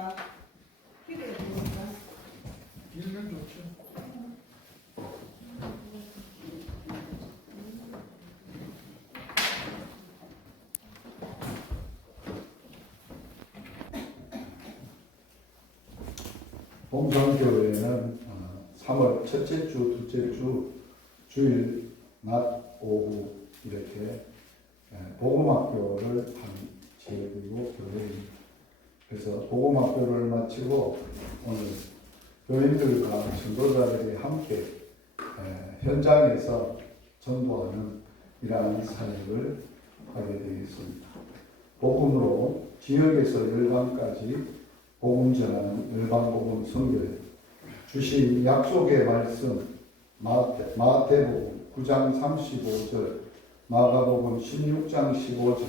좋습니까? 기대해 봅니까? 길면 좋죠. 봉성교회는 3월 첫째 주, 둘째 주, 주일 낮, 오후 이렇게 복음학교를 한 제국이고 교회입니다. 그래서 복음학교를 마치고 오늘 교인들과 전도자들이 함께 현장에서 전도하는 이러한 사역을 하게 되겠습니다. 복음으로 지역에서 열방까지 복음 전하는 열방복음 선교회 주신 약속의 말씀 마태복음 9장 35절 마가복음 16장 15절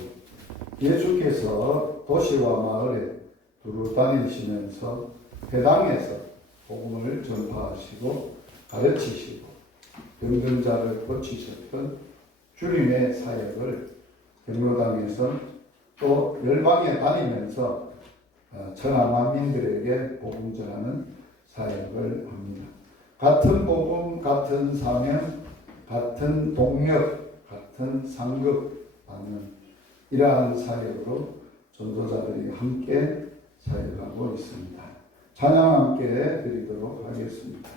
예수께서 도시와 마을에 두루 다니시면서 회당에서 복음을 전파하시고 가르치시고 병든 자를 고치셨던 주님의 사역을 경로당에서 또 열방에 다니면서 천하 만민들에게 복음 전하는 사역을 합니다. 같은 복음, 같은 사명, 같은 동력, 같은 상급 받는 이러한 사역으로 전도자들이 함께 사역하고 있습니다. 찬양 함께 드리도록 하겠습니다.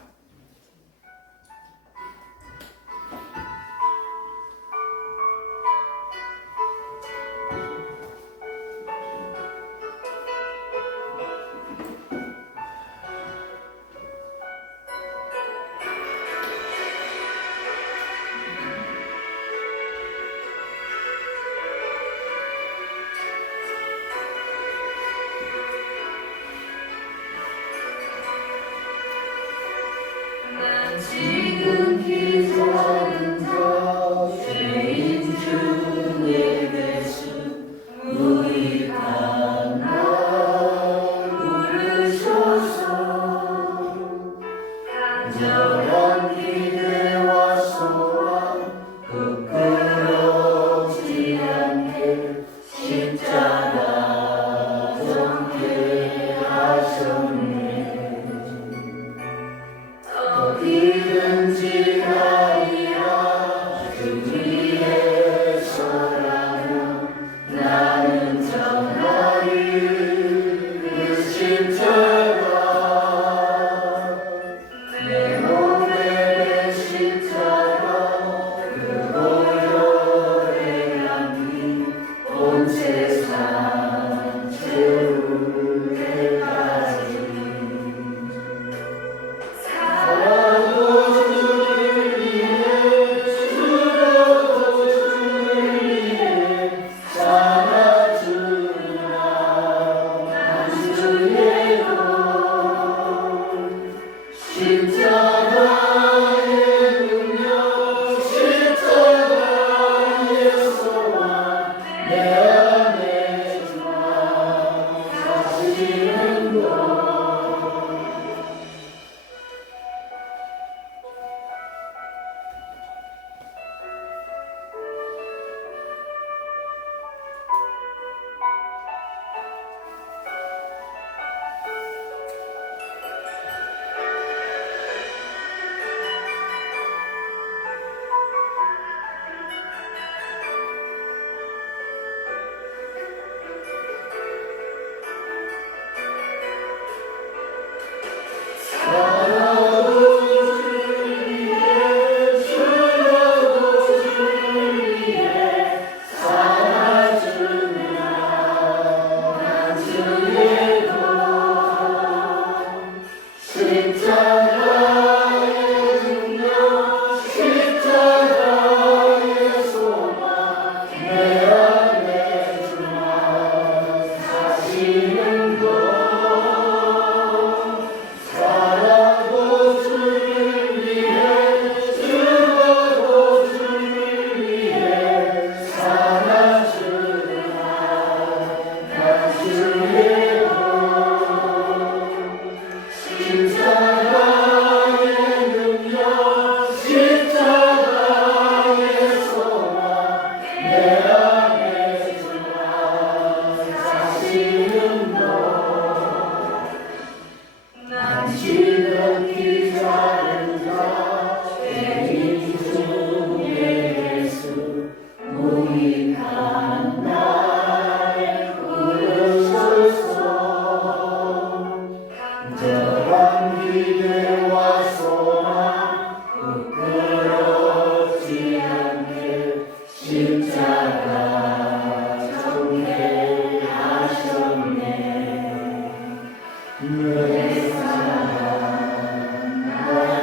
지금 기도하는 자 죄인 중에 계신 무익한 날 부르셔서 간절한 기대와 소망 부끄럽지 않게 십자가 전개하셨네. 어디든지 가리라 주 위에서라면 나는 전하리 그 십자가 내 몸에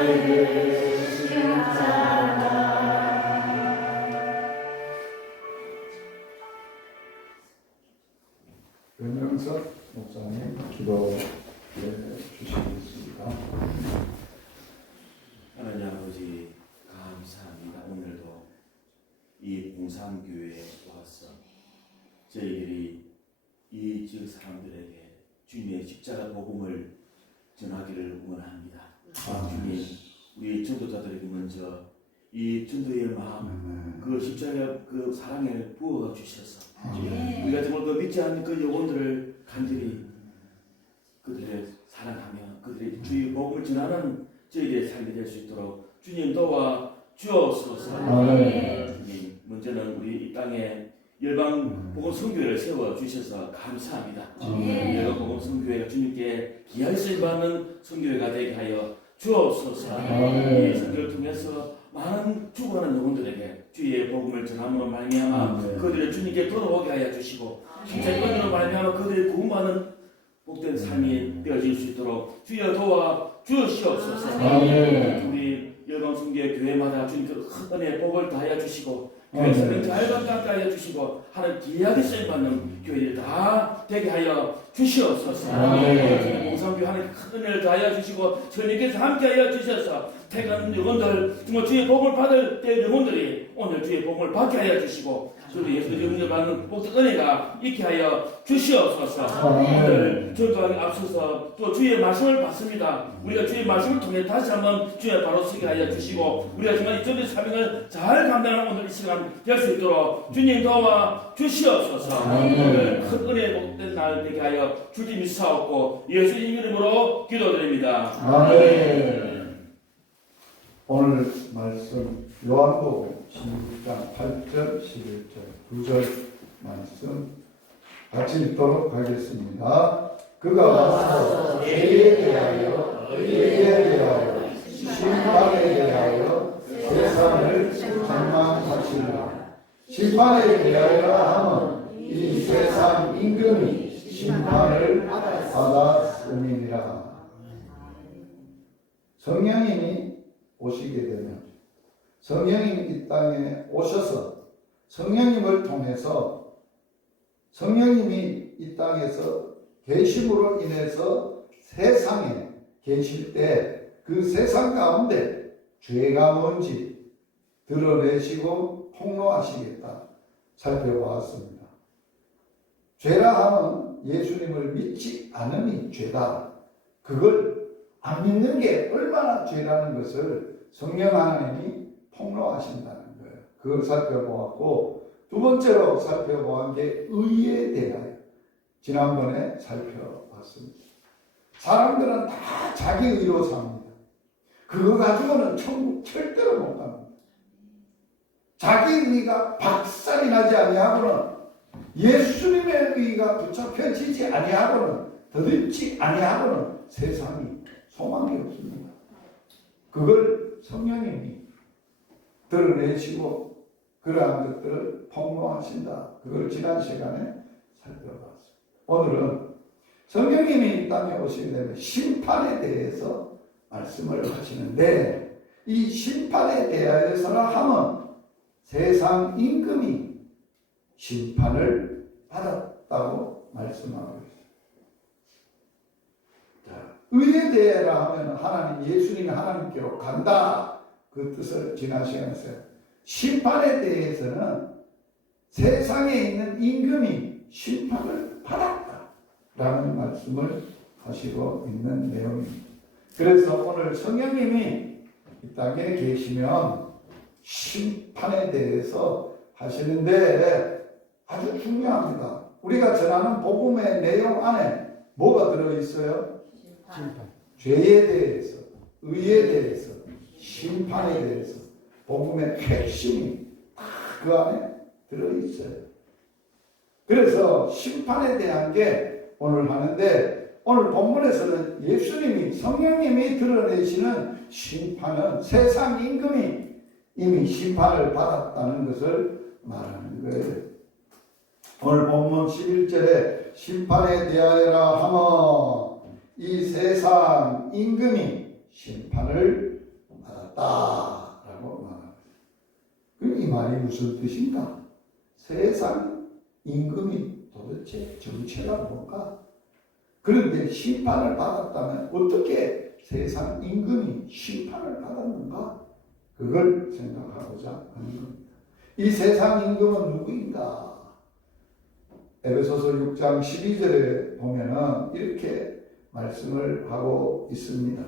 이르신 자라. 변명석 목사님 기도해 주시겠습니다. 하나님 아버지 감사합니다. 오늘도 이 봉산교회에 와서 저희들이 이 지역 사람들에게 주님의 십자가 복음을 전하기를 원합니다. 주님, 우리 전도자들에게 먼저 이 전도의 마음, 그 십자가 그 사랑을 부어 주셔서 우리가 정말 그 믿지 않는 그 영혼들을 간절히 그들을 사랑하며 그들의 주의 복음을 전하는 저희들의 삶이 될 수 있도록 주님 도와 주옵소서. 주님, 먼저는 우리 이 땅에 열방 복음 선교회를 세워 주셔서 감사합니다. 열방 복음 선교회가 주님께 귀하게 쓰임 받는 선교회가 되게 하여 주옵소서. 이 선교를 통해서 많은 죽어가는 영혼들에게 주의 복음을 전함으로 말미암아 그들을 주님께 돌아오게 하여 주시고 십자가로 말미암아 그들의 구원받는 복된 삶이 되어질 수 있도록 주여 도와 주시옵소서. 우리 열방선교회 교회마다 주님께서 큰 은혜의 복을 다하여 주시고 교회 사람 잘 받게 하여 주시고 하는 귀하게 쓰임받는 교회들이 다 되게 하여 주시옵소서. 봉산교회 하는 큰 은혜를 다하여 주시고 주님께서 함께 하여 주셔서 태어난 영혼들 정말 주의 복을 받을 때 영혼들이 오늘 주의 복을 받게 하여 주시고 주의 예수 영접 받는 복된 은혜가 있게 하여 주시옵소서. 오늘 전도하기 앞서서 또 주의 말씀을 받습니다. 우리가 주의 말씀을 통해 다시 한번 주의 바로 서게 하여 주시고 우리가 정말 이 전도의 사명을 잘 감당하는 오늘 이 시간 될 수 있도록 주님 도와 주시옵소서. 오늘 큰 은혜 복된 날 되게 하여 주님 믿사옵고 예수님 이름으로 기도드립니다. 아멘. 오늘 말씀 요한복음 16장 8절 11절 2절 말씀 같이 읽도록 하겠습니다. 그가 와서 죄에 대하여 의에 대하여 심판에 대하여 세상을 책망하시리라. 심판에 대하여 하면 이 세상 임금이 심판을 받았음이니라. 성령님이 오시게 되면 성령님이 이 땅에 오셔서 성령님을 통해서 성령님이 이 땅에서 계심으로 인해서 세상에 계실 때 그 세상 가운데 죄가 뭔지 드러내시고 폭로하시겠다 살펴보았습니다. 죄라 하면 예수님을 믿지 않음이 죄다. 그걸 안 믿는 게 얼마나 죄라는 것을 성령 하나님이 폭로하신다는 거예요. 그걸 살펴보았고 두 번째로 살펴보았던 게 의에 대하여 지난번에 살펴봤습니다. 사람들은 다 자기 의로 삽니다. 그거 가지고는 천국 절대로 못 갑니다. 자기 의가 박살이 나지 아니하고는 예수님의 의가 붙잡혀지지 아니하고는 더듬지 아니하고는 세상이 소망이 없습니다. 그걸 성령님이 드러내시고 그러한 것들을 폭로하신다. 그걸 지난 시간에 살펴봤습니다. 오늘은 성령님이 이 땅에 오시게 되면 심판에 대해서 말씀을 하시는데 이 심판에 대하여서라 하면 세상 임금이 심판을 받았다고 말씀하고 있습니다. 자, 의에 대해라 하면 하나님, 예수님이 하나님께로 간다. 그 뜻을 지난 시간에 했어요. 심판에 대해서는 세상에 있는 임금이 심판을 받았다라는 말씀을 하시고 있는 내용입니다. 그래서 오늘 성령님이 이 땅에 계시면 심판에 대해서 하시는데 아주 중요합니다. 우리가 전하는 복음의 내용 안에 뭐가 들어있어요? 심판. 죄에 대해서, 의에 대해서, 심판에 대해서 복음의 핵심이 다 그 안에 들어있어요. 그래서 심판에 대한 게 오늘 하는데 오늘 본문에서는 예수님이 성령님이 드러내시는 심판은 세상 임금이 이미 심판을 받았다는 것을 말하는 거예요. 오늘 본문 11절에 심판에 대하여라 하면 이 세상 임금이 심판을 무슨 뜻인가? 세상 임금이 도대체 정체가 뭔가? 그런데 심판을 받았다면 어떻게 세상 임금이 심판을 받았는가? 그걸 생각하고자 하는 겁니다. 이 세상 임금은 누구인가? 에베소서 6장 12절에 보면은 이렇게 말씀을 하고 있습니다.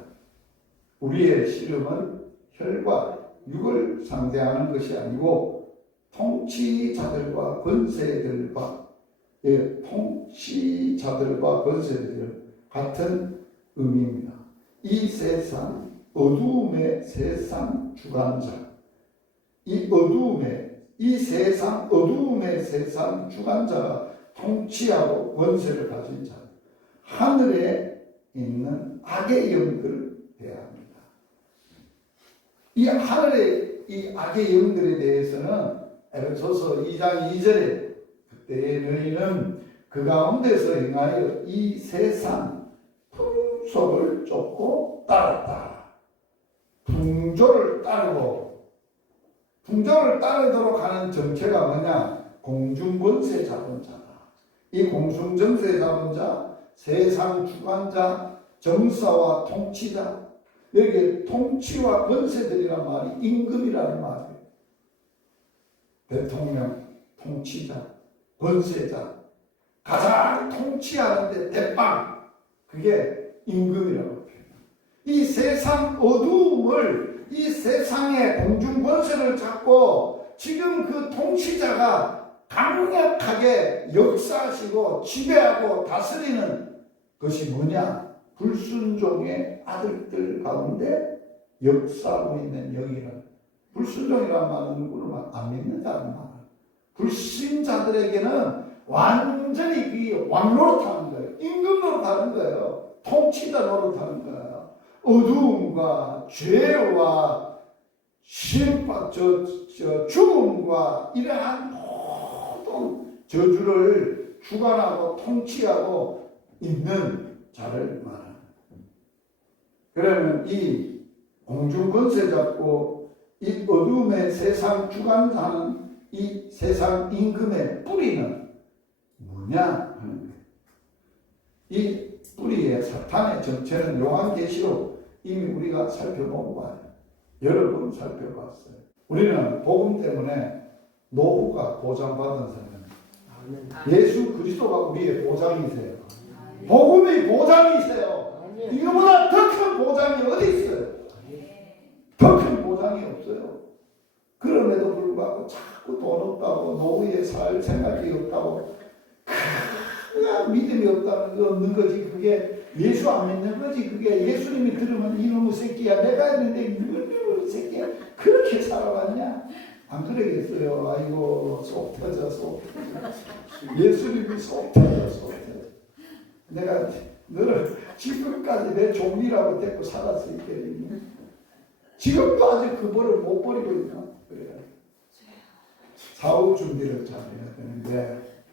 우리의 씨름은 혈과 육을 상대하는 것이 아니고 통치자들과 권세들과 같은 의미입니다. 이 세상 어두움의 세상 주관자, 이 세상 어두움의 세상 주관자가 통치하고 권세를 가진 자, 하늘에 있는 악의 영들을 대합니다. 이 하늘의 이 악의 영들에 대해서는 에베소서 2장 2절에 그때 너희는 그 가운데서 행하여 이 세상 풍속을 쫓고 따랐다. 풍조를 따르도록 하는 정체가 뭐냐? 공중권세 잡은 자다. 이 공중권세 잡은 자, 세상 주관자, 정사와 통치자, 여기 통치와 권세들이란 말이 임금이라는 말이에요. 대통령, 통치자, 권세자, 가장 통치하는데 대빵, 그게 임금이라고 해요. 이 세상 어두움을, 이 세상의 공중 권세를 잡고 지금 그 통치자가 강력하게 역사하시고 지배하고 다스리는 것이 뭐냐? 불순종의 아들들 가운데 역사하고 있는 영이라는. 불순종이라는 말은 누구를 안 믿는다는 말. 불신자들에게는 완전히 그 왕 노릇하는 거예요. 임금 노릇하는 거예요. 통치자 노릇하는 거예요. 어두움과 죄와 심판, 죽음과 이러한 모든 저주를 주관하고 통치하고 있는 자를 말합니다. 그러면 이 공중권세 잡고 이 어둠의 세상 주관하는 이 세상 임금의 뿌리는 뭐냐 하는 거예요. 이 뿌리의 사탄의 정체는 요한계시록 이미 우리가 살펴본 거예요. 여러 번 살펴봤어요. 우리는 복음 때문에 노후가 보장받은 사람입니다. 예수 그리스도가 우리의 보장이세요. 복음이 보장이세요. 이거보다 더 큰 보장이 어디 있어요? 더 큰 보장이 없어요. 그럼에도 불구하고 자꾸 돈 없다고, 노후에 살 생각이 없다고, 그냥 믿음이 없는 거지. 그게 예수 안 믿는 거지. 그게 예수님이 들으면 이놈의 새끼야, 내가 했는데 이놈의 새끼야, 그렇게 살아왔냐? 안 그러겠어요. 아이고, 속 터져. 예수님이 속 터져. 내가 너를 지금까지 내 종이라고 데리고 살았을 때니 지금도 아직 그 벌을 못 버리고 있나? 그래요. 사후 준비를 잘 해야 되는데,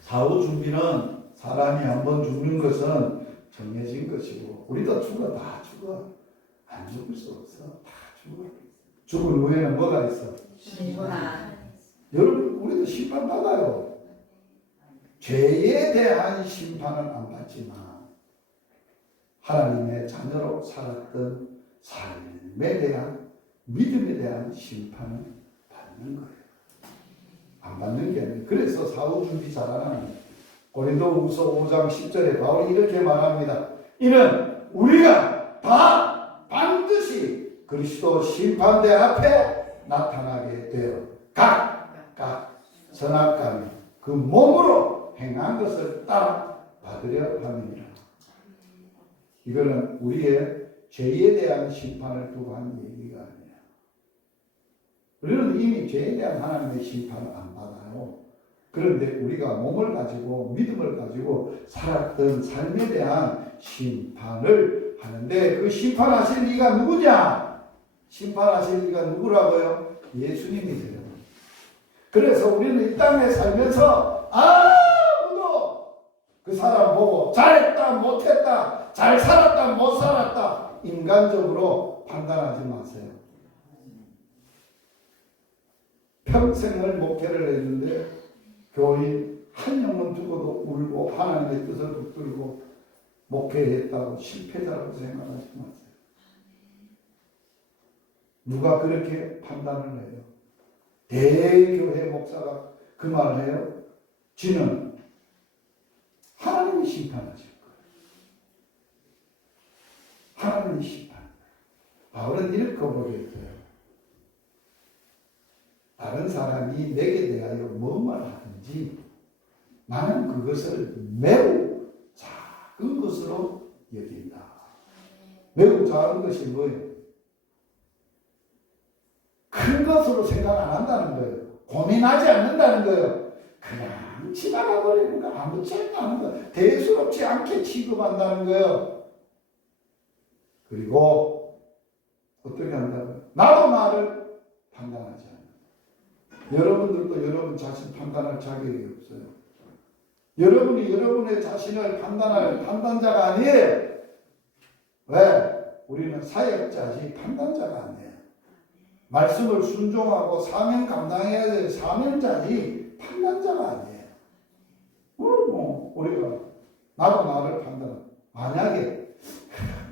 사후 준비는 사람이 한번 죽는 것은 정해진 것이고, 우리도 죽어, 다 죽어. 안 죽을 수 없어. 다 죽어. 죽은 후에는 뭐가 있어? 심판. 여러분, 우리도 심판 받아요. 죄에 대한 심판은 안 받지만 하나님의 자녀로 살았던 삶에 대한, 믿음에 대한 심판은 받는 거예요. 안 받는 게 아니에요. 그래서 사후 준비 잘하는 고린도후서 5장 10절에 바울이 이렇게 말합니다. 이는 우리가 다 반드시 그리스도 심판대 앞에 나타나게 되어 각각 선악감이 그 몸으로 행한 것을 따라 받으려 함이니라. 이거는 우리의 죄에 대한 심판을 두고 하는 얘기가 아니에요. 우리는 이미 죄에 대한 하나님의 심판을 안 받아요. 그런데 우리가 몸을 가지고 믿음을 가지고 살았던 삶에 대한 심판을 하는데, 그 심판하실 이가 누구냐? 심판하실 이가 누구라고요? 예수님이세요. 그래서 우리는 이 땅에 살면서 아무도 그 사람 보고 잘했다 못했다, 잘 살았다 못 살았다 인간적으로 판단하지 마세요. 평생을 목회를 했는데 교인 한 명만 두고도 울고 하나님의 뜻을 붙들고 목회했다고 실패자라고 생각하지 마세요. 누가 그렇게 판단을 해요? 대교회 목사가 그 말을 해요? 지는 하나님이 심판하실 거예요. 하나님이 심판. 바울은 이렇게 고백했어요. 다른 사람이 내게 대하여 무슨 말을 하든지 나는 그것을 매우 작은 것으로 여긴다. 매우 작은 것이 뭐예요? 큰 것으로 생각 안 한다는 거예요. 고민하지 않는다는 거예요. 그냥 지나가 버리는 거, 아무렇지 않은 거, 대수롭지 않게 취급한다는 거예요. 그리고 어떻게 한다고요? 나도 나를 판단하지 않는다. 여러분들도 여러분 자신 판단할 자격이 없어요. 여러분이 여러분의 자신을 판단할 판단자가 아니에요. 왜? 우리는 사역자지 판단자가 아니에요. 말씀을 순종하고 사명 감당해야 될 사명자지 판단자가 아니에요. 오늘 뭐 우리가 나도 나를 판단. 만약에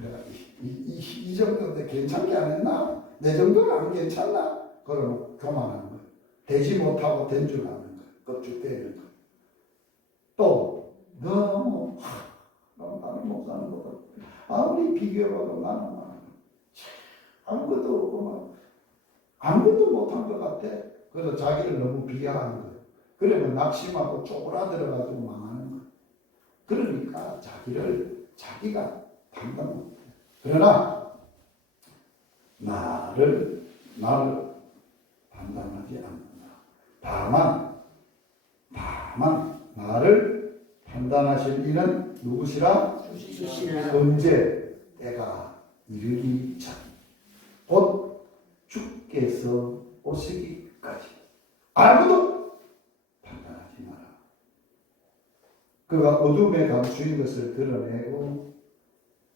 내가 이 정도인데 괜찮게 안 했나? 내 정도는 안 괜찮나? 그러면 교만하는 거예요. 되지 못하고 된 줄 아는 거예요. 껍죽대는 거예요. 또 너무 나는 못 사는 것 같아. 아무리 비교해봐도 나는 아무것도 없고 아무것도 못한 것 같아. 그래서 자기를 너무 비하하는 거예요. 그러면 낙심하고 쪼그라들어가지고 망하는 거예요. 그러니까 자기가 판단 못해요. 그러나 나를 판단하지 않는다. 다만 나를 판단하실 이는 누구시라? 주시라. 언제 때가 이르기 전 곧 주께서 오시기까지 아무도 판단하지 마라. 그가 어둠에 감추인 것을 드러내고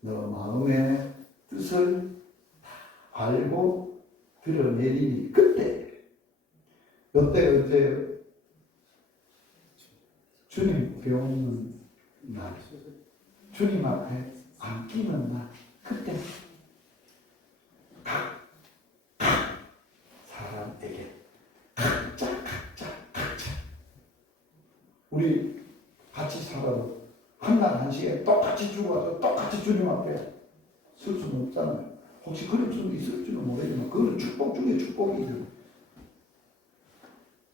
너 마음의 뜻을 다 알고 드러내리니 그때가 언제예요? 주님 배우는 날, 주님 앞에 안기는 날, 그때 각 사람에게 각자 우리 같이 살아도 한날 한시에 똑같이 죽어서 똑같이 주님 앞에 설 수는 없잖아요. 혹시 그럴 수는 있을지는 모르지만 그건 축복 중에 축복이죠.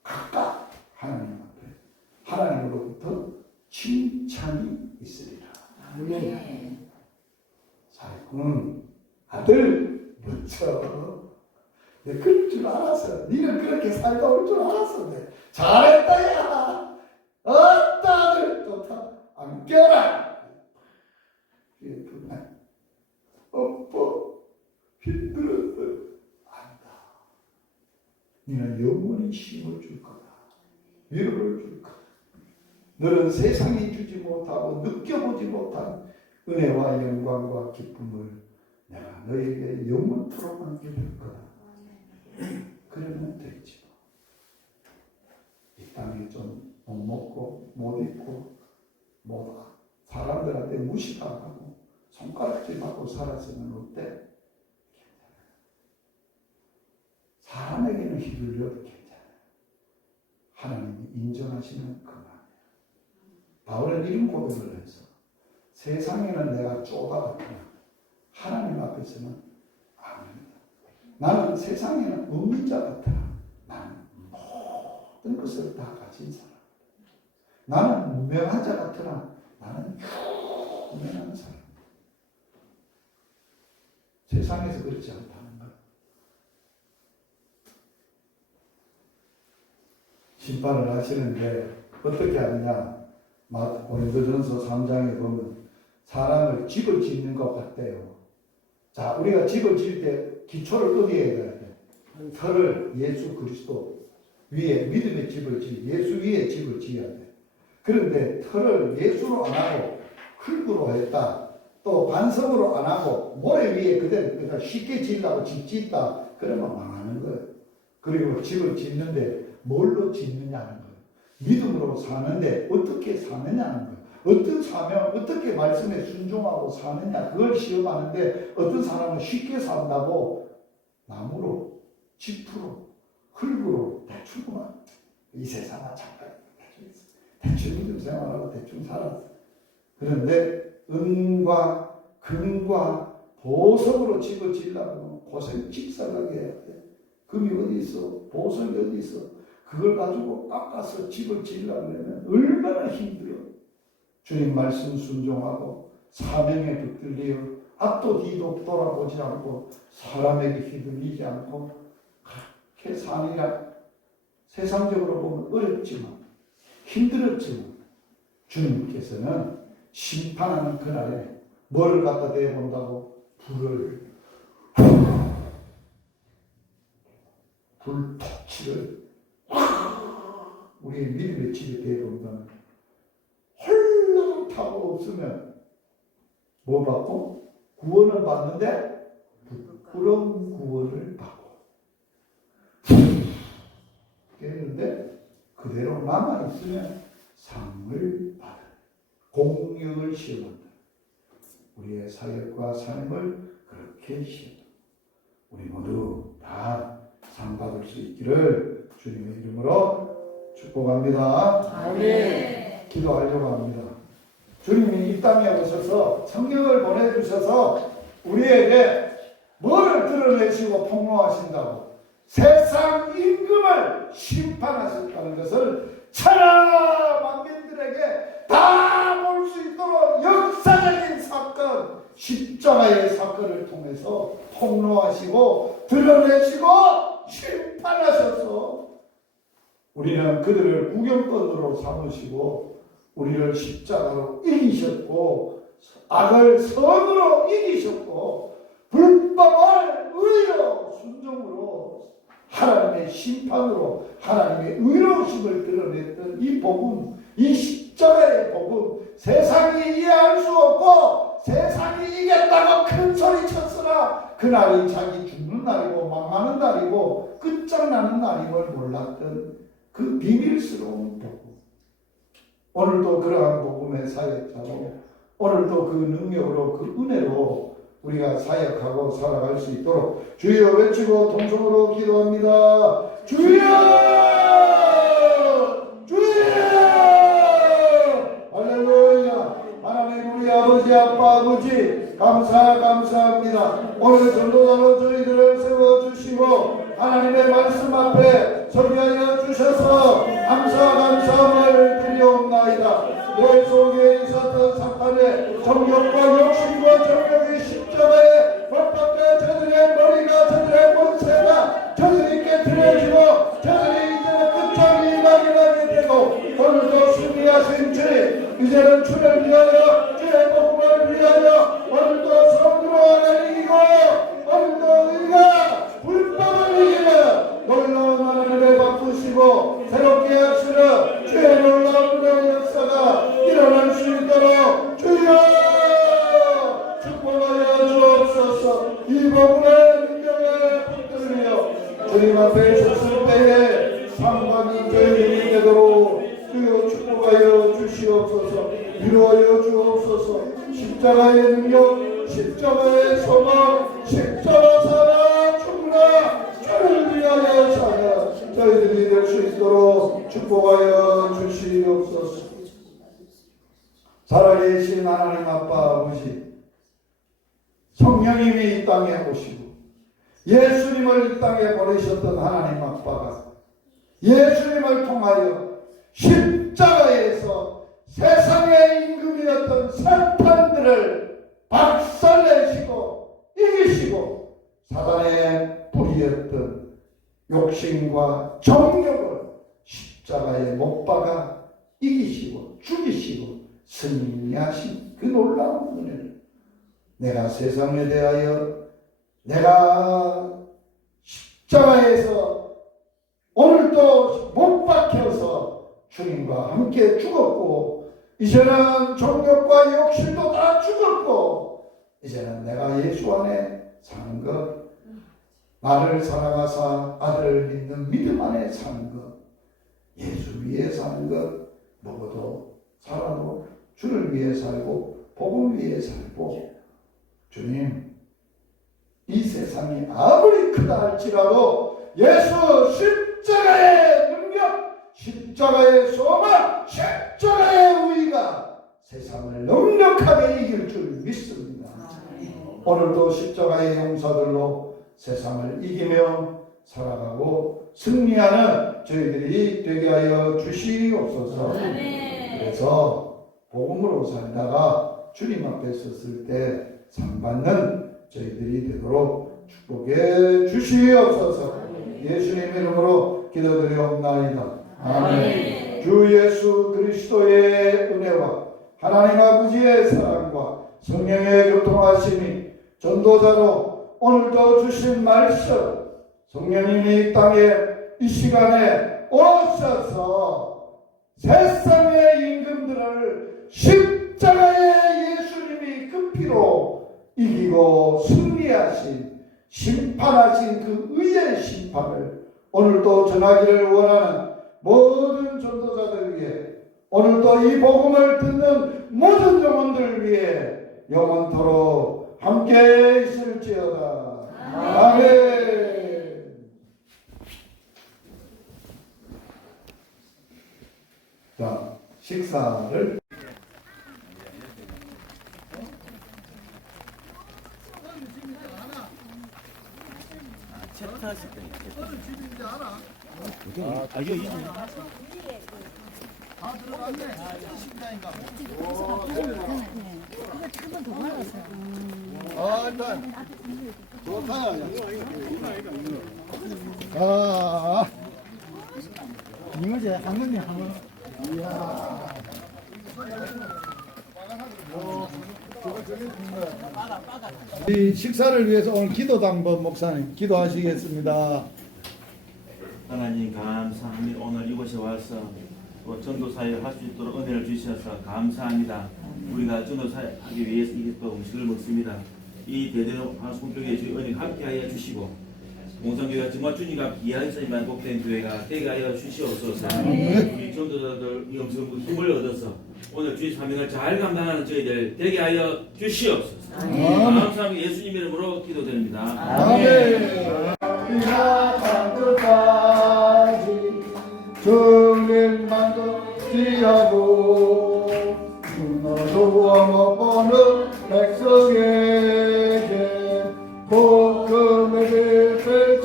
각각 하나님 앞에 하나님으로부터 칭찬이 있으리라. 아멘. 자꾸는 아들 멋져. 내가 그럴 줄 알았어. 네가 그렇게 살다 올 줄 알았어. 잘했다 야. 어따 아들 좋다. 안겨라. 오빠 힘들었어. 안다. 네가 영원히 힘을 줄 거다. 위로를 줄 거다. 너는 세상이 주지 못하고 느껴보지 못한 은혜와 영광과 기쁨을 내가 너에게 영원토록 남겨줄 거다. 그러면 되지. 이 땅에 좀 못 먹고 못 입고 사람들한테 무시당하고 손가락질 받고 살았으면 어때? 괜찮아요. 사람에게는 휘둘려도 괜찮아요. 하나님이 인정하시면 그만이에요. 바울은 이런 고백을 해서 세상에는 내가 쪼가 같으나 하나님 앞에서는 아닙니다. 나는 세상에는 은민자 같으나 나는 모든 것을 다 가진 사람. 나는 무명한 자 같으나 나는 유명한 사람. 세상에서 그렇지 않다는 것. 심판을 하시는데 어떻게 하느냐? 고린도전서 3장에 보면 사람을 집을 짓는 것 같대요. 자, 우리가 집을 지을 때 기초를 어디에 해야 돼? 터를 예수 그리스도 위에 믿음의 집을 예수 위에 집을 지어야 돼. 그런데 터를 예수로 안 하고 흙으로 했다. 또 반석으로 안 하고 모래 위에 그대로 쉽게 지으려고 집 짓다. 그러면 망하는 거예요. 그리고 집을 짓는데 뭘로 짓느냐는 거예요. 믿음으로 사는데 어떻게 사느냐는 거예요. 어떤 사명, 어떻게 말씀에 순종하고 사느냐, 그걸 시험하는데 어떤 사람은 쉽게 산다고 나무로, 짚으로, 흙으로 대충만 이 세상아 잠깐 대충 믿음 생활하고 대충 살았어. 그런데 은과 금과 보석으로 집을 지으려면 고생 직살하게 해야 돼. 금이 어디 있어? 보석이 어디 있어? 그걸 가지고 깎아서 집을 지으려면 얼마나 힘들어. 주님 말씀 순종하고 사명에 붙들려 앞도 뒤도 돌아보지 않고 사람에게 휘둘리지 않고 그렇게 사느라 세상적으로 보면 어렵지만 힘들었지만 주님께서는 심판하는 그날에 뭐를 갖다 대본다고? 불토치를 우리의 믿음의 집에 대본다는 홀로 타고 없으면 뭐 받고? 구원은 받는데 부끄러운 구원을 받고 그랬는데 그대로 남아있으면 상을 받아 공력을 시험한다. 우리의 사역과 삶을 그렇게 시험한다. 우리 모두 다 상 받을 수 있기를 주님의 이름으로 축복합니다. 아멘. 기도하려고 합니다. 주님이 이 땅에 오셔서 성경을 보내주셔서 우리에게 뭐를 드러내시고 폭로하신다고? 세상 임금을 심판하셨다는 것을 천하 만민들에게 다 볼 수 있도록 역사적인 사건, 십자가의 사건을 통해서 폭로하시고 드러내시고 심판하셔서 우리는 그들을 구경꾼으로 삼으시고 우리를 십자가로 이기셨고 악을 선으로 이기셨고 불법을 의로 순종으로 하나님의 심판으로 하나님의 의로우심을 드러냈던 이 복음, 이 십자가의 복음, 세상이 이해할 수 없고 세상이 이겼다고 큰 소리 쳤으나 그날이 자기 죽는 날이고 망하는 날이고 끝장나는 날임을 몰랐던 그 비밀스러운 복음. 오늘도 그러한 복음의 사역자로 오늘도 그 능력으로 그 은혜로 우리가 사역하고 살아갈 수 있도록 주여 외치고 통성으로 기도합니다. 주여! 주여! 할렐루야! 하나님 우리 아버지 아빠 아버지 감사합니다. 오늘 전도자로 저희들을 세워주시고 하나님의 말씀 앞에 설교하여 주셔서 감사함을 드리옵나이다. 내 속에 있었던 사탄의 정욕과 욕심과 정욕의 십자가에 못 박혀 저들의 머리가 저들의 본세가 저들에게 들어지고 저들이 이제는 끝장이 나게 되고 오늘도 승리하신 주님 이제는 주를 위하여 주의 복음을 위하여 오늘도 성도로 하나님 이기고 오늘도 우리가 불법을 이기는 놀라운 하나님을 바꾸시고 새롭게 하시는 주의 놀라운 은혜의 역사가 일어날 수 있도록 주여 축복하여 주옵소서. 이 복음의 능력에 붙들려 주님 앞에 섰을 때에 상관이 저희들이 되도록 주여 축복하여 주시옵소서. 위로하여 주옵소서. 십자가의 능력, 십자가의 소망, 십자가 사랑 충분하 주를 위하여 사여 저희들이 될 수 있도록 축복하여 주시옵소서. 살아계신 하나님 아빠 아버지 성령님이 이 땅에 오시고 예수님을 이 땅에 보내셨던 하나님 아빠가 예수님을 통하여 십자가에서 세상의 임금이었던 사탄들을 박살내시고 이기시고 사단의 뿌리였던 욕심과 정욕을 십자가에 못 박아 이기시고 죽이시고 승리하신 그 놀라운 은혜를 내가 세상에 대하여 내가 십자가에서 오늘도 못 박혀서 주님과 함께 죽었고 이제는 정욕과 욕심도 다 죽었고 이제는 내가 예수 안에 사는 것 나를 사랑하사 아들을 믿는 믿음 안에 사는 것, 예수 위에 사는 것, 먹어도 살아도 주를 위해 살고 복음 위해 살고, 주님 이 세상이 아무리 크다 할지라도 예수 십자가의 능력, 십자가의 소망, 십자가의 의가 세상을 넉넉하게 이길 줄 믿습니다. 오늘도 십자가의 용사들로 세상을 이기며 살아가고 승리하는 저희들이 되게 하여 주시옵소서. 그래서 복음으로 살다가 주님 앞에 섰을 때 상 받는 저희들이 되도록 축복해 주시옵소서. 예수님 이름으로 기도드리옵나이다. 아멘. 주 예수 그리스도의 은혜와 하나님 아버지의 사랑과 성령의 교통하심이 전도자로 오늘도 주신 말씀, 성령님이 이 땅에 이 시간에 오셔서 세상의 임금들을 십자가의 예수님이 그 피로 이기고 승리하신, 심판하신 그 의의 심판을 오늘도 전하기를 원하는 모든 전도자들 위해, 오늘도 이 복음을 듣는 모든 영혼들 위해 영원토록 함께 있을지어다. 아멘. 자, 식사를 챕터하실 때. 어느 집인지 알아? 이거 이제 다 들어갔네. 식당인가? 한번 더 말았어요. 일단 좋다. 아, 이거지 한건이 한건. 이야. 이 식사를 위해서 오늘 기도당번 목사님 기도하시겠습니다. 하나님 감사합니다. 오늘 이곳에 와서 또 전도사역을 할 수 있도록 은혜를 주셔서 감사합니다. 우리가 전도사역하기 위해서 이 음식을 먹습니다. 이 대대로 방송국에 주의 은혜 함께하여 주시고 공산교회가 정말 주님과 귀하시지만 복된 교회가 되게 하여 주시옵소서. 우리 전도자들 이 음식을 힘을 얻어서 오늘 주의 사명을 잘 감당하는 저희들 되게 하여 주시옵소서. 감사합니다. 예수님 이름으로 기도드립니다. 아멘. 주님만도 지하고 너도 못 보는 백성에게 복음의 빛을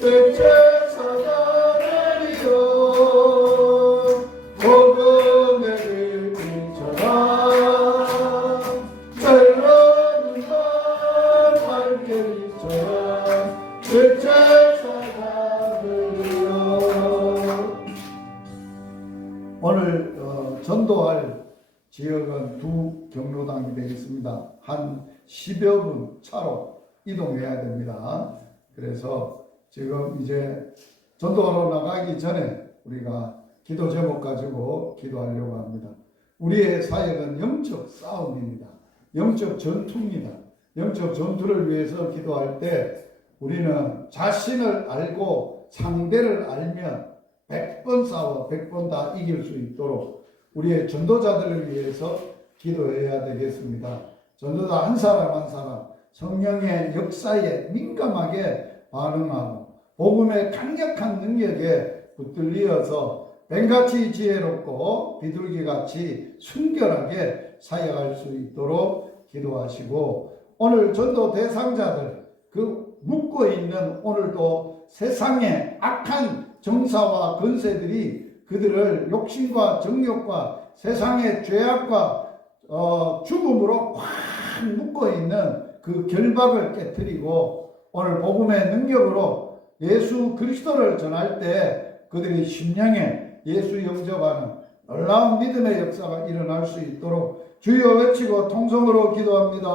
백제사다리요 복음의 빛처럼 멜로는 밝게 비춰라 백제사다리요. 오늘 전도할 지역은 두 경로당이 되겠습니다. 한 10여 분 차로 이동해야 됩니다. 그래서 지금 이제 전도하러 나가기 전에 우리가 기도 제목 가지고 기도하려고 합니다. 우리의 사역은 영적 싸움입니다. 영적 전투입니다. 영적 전투를 위해서 기도할 때 우리는 자신을 알고 상대를 알면 100번 싸워 100번 다 이길 수 있도록 우리의 전도자들을 위해서 기도해야 되겠습니다. 전도자 한 사람 한 사람 성령의 역사에 민감하게 반응하고 복음의 강력한 능력에 붙들리어서 뱀같이 지혜롭고 비둘기같이 순결하게 사역할 수 있도록 기도하시고, 오늘 전도 대상자들 그 묻고 있는 오늘도 세상의 악한 정사와 권세들이 그들을 욕심과 정욕과 세상의 죄악과 죽음으로 꽉 묶고 있는 그 결박을 깨뜨리고 오늘 복음의 능력으로 예수 그리스도를 전할 때 그들이 심령에 예수 영접하는 놀라운 믿음의 역사가 일어날 수 있도록 주여 외치고 통성으로 기도합니다.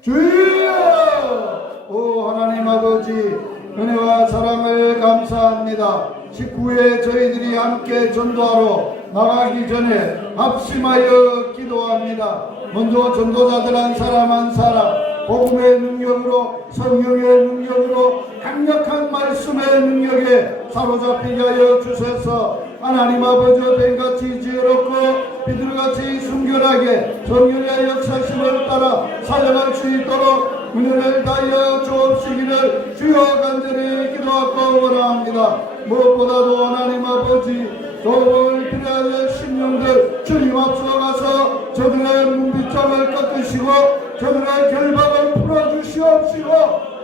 주여! 오 하나님 아버지, 은혜와 사랑을 감사합니다. 19회 저희들이 함께 전도하러 나가기 전에 합심하여 기도합니다. 먼저 전도자들 한 사람 한 사람 복음의 능력 능력으로 성령의 능력으로 강력한 말씀의 능력에 사로잡히게 하여 주셔서 하나님 아버지 뱀같이 지혜롭고 비둘같이 순결하게 성령의 역사심을 따라 살아갈 수 있도록 은혜를 다하여 주옵시기를 주여 간절히 기도하고 원합니다. 무엇보다도 하나님 아버지 도움을 필요하는 심령들 주님 앞서 가서 저들의 문빗장을 꺾으시고 저들의 결박을 풀어주시옵시고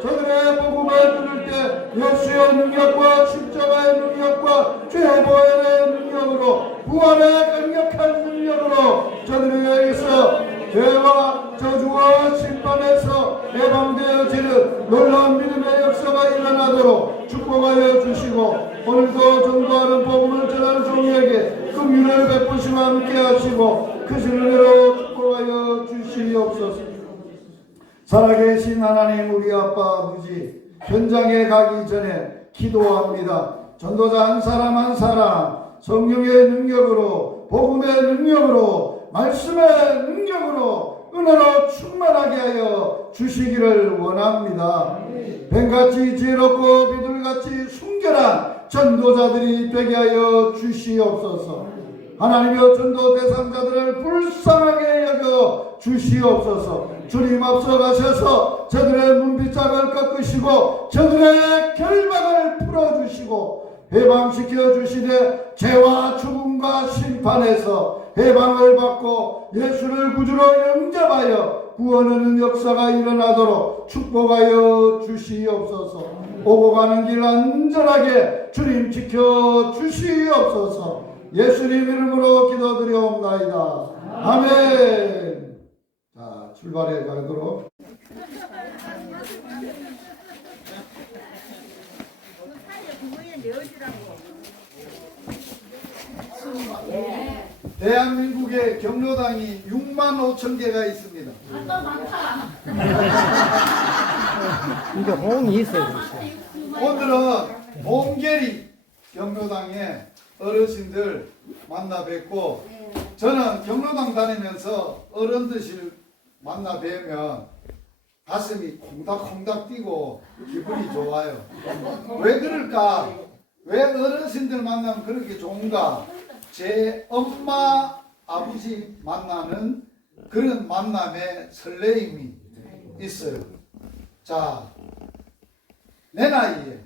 저들의 복음을 들을 때 예수의 능력과 십자가의 능력과 죄의 보혈의 능력으로 부활의 강력한 능력으로 저들에게서 죄와 저주와 심판에서 해방되어지는 놀라운 믿음의 역사가 일어나도록 축복하여 주시고 오늘도 전도하는 복음을 전하는 종에게 긍휼을 베푸시고 함께 하시고 크신 은혜로 축복하여 주시옵소서. 살아계신 하나님 우리 아빠 아버지 현장에 가기 전에 기도합니다. 전도자 한 사람 한 사람 성령의 능력으로 복음의 능력으로 말씀의 능력으로 은혜로 충만하게 하여 주시기를 원합니다. 뱀같이 지혜롭고 비둘같이 순결한 전도자들이 되게 하여 주시옵소서. 하나님의 전도 대상자들을 불쌍하게 여겨 주시옵소서. 주님 앞서 가셔서 저들의 문빗장을 꺾으시고 저들의 결박을 풀어주시고 해방시켜 주시되 죄와 죽음과 심판에서 해방을 받고 예수를 구주로 영접하여 구원하는 역사가 일어나도록 축복하여 주시옵소서. 오고 가는 길 안전하게 주님 지켜 주시옵소서. 예수님 이름으로 기도드리옵나이다. 아멘. 자, 출발해 가도록. 대한민국에 경로당이 6만 5천 개가 있습니다. 그러니까 호응이 있어요. 오늘은 봉계리 경로당에 어르신들 만나 뵙고 저는 경로당 다니면서 어른들 만나 뵈면 가슴이 콩닥콩닥 뛰고 기분이 좋아요. 왜 그럴까? 왜 어르신들 만나면 그렇게 좋은가? 제 엄마 아버지 만나는 그런 만남에 설레임이 있어요. 자, 내 나이에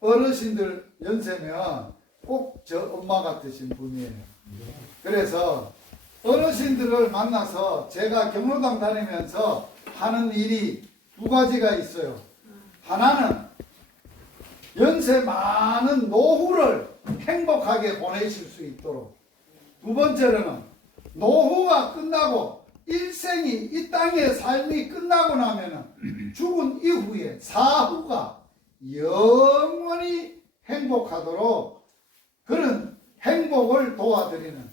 어르신들 연세면 꼭 저 엄마 같으신 분이에요. 그래서 어르신들을 만나서 제가 경로당 다니면서 하는 일이 두 가지가 있어요. 하나는 연세 많은 노후를 행복하게 보내실 수 있도록, 두 번째로는 노후가 끝나고 일생이 이 땅의 삶이 끝나고 나면은 죽은 이후에 사후가 영원히 행복하도록 그런 행복을 도와드리는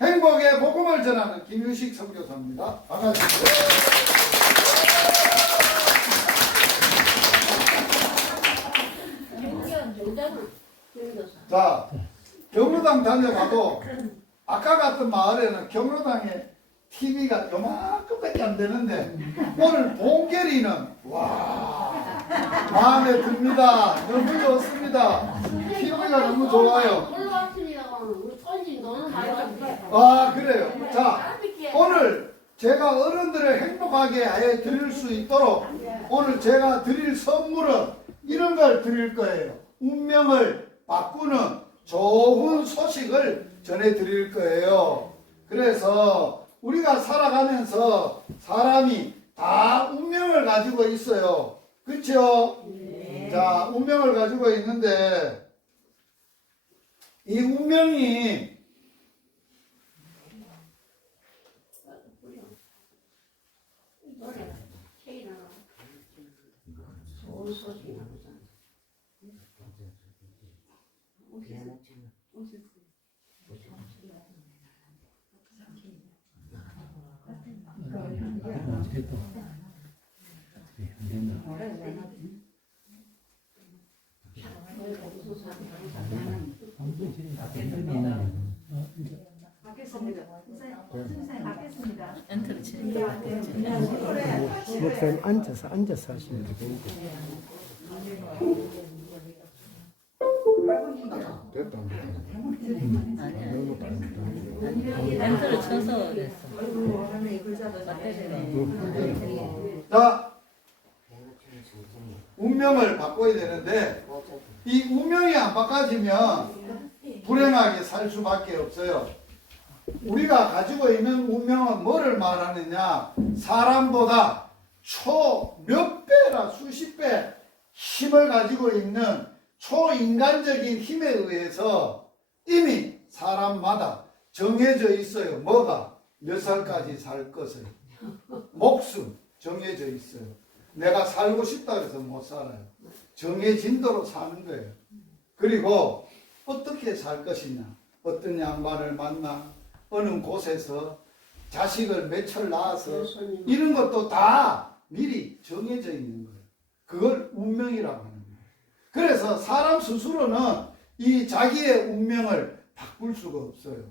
행복의 복음을 전하는 김유식 선교사입니다. 반갑습니다. 자, 경로당 다녀봐도 아까 같은 마을에는 경로당에 TV가 요만큼밖에 안 되는데 오늘 봉계리는 와 마음에 듭니다. 너무 좋습니다. TV가 너무 좋아요. 아, 그래요. 자, 오늘 제가 어른들을 행복하게 해 드릴 수 있도록 오늘 제가 드릴 선물은 이런 걸 드릴 거예요. 운명을 바꾸는 좋은 소식을 전해 드릴 거예요. 그래서 우리가 살아가면서 사람이 다 운명을 가지고 있어요. 그렇죠? 자, 운명을 가지고 있는데 이 운명이 받겠습니다. 선생님 받겠습니다. 목사님 앉아서 하시면 되고. 됐다. 멘트를 쳐서 그랬어. 자, 운명을 바꿔야 되는데 이 운명이 안 바꿔지면 불행하게 살 수밖에 없어요. 우리가 가지고 있는 운명은 뭐를 말하느냐? 사람보다 몇 배나 수십 배 힘을 가지고 있는 초인간적인 힘에 의해서 이미 사람마다 정해져 있어요. 뭐가? 몇 살까지 살 것을. 목숨 정해져 있어요. 내가 살고 싶다 해서 못 살아요. 정해진 대로 사는 거예요. 그리고 어떻게 살 것이냐? 어떤 양반을 만나 어느 곳에서 자식을 몇철 낳아서 이런 것도 다 미리 정해져 있는 거예요. 그걸 운명이라고 하는 거예요. 그래서 사람 스스로는 이 자기의 운명을 바꿀 수가 없어요.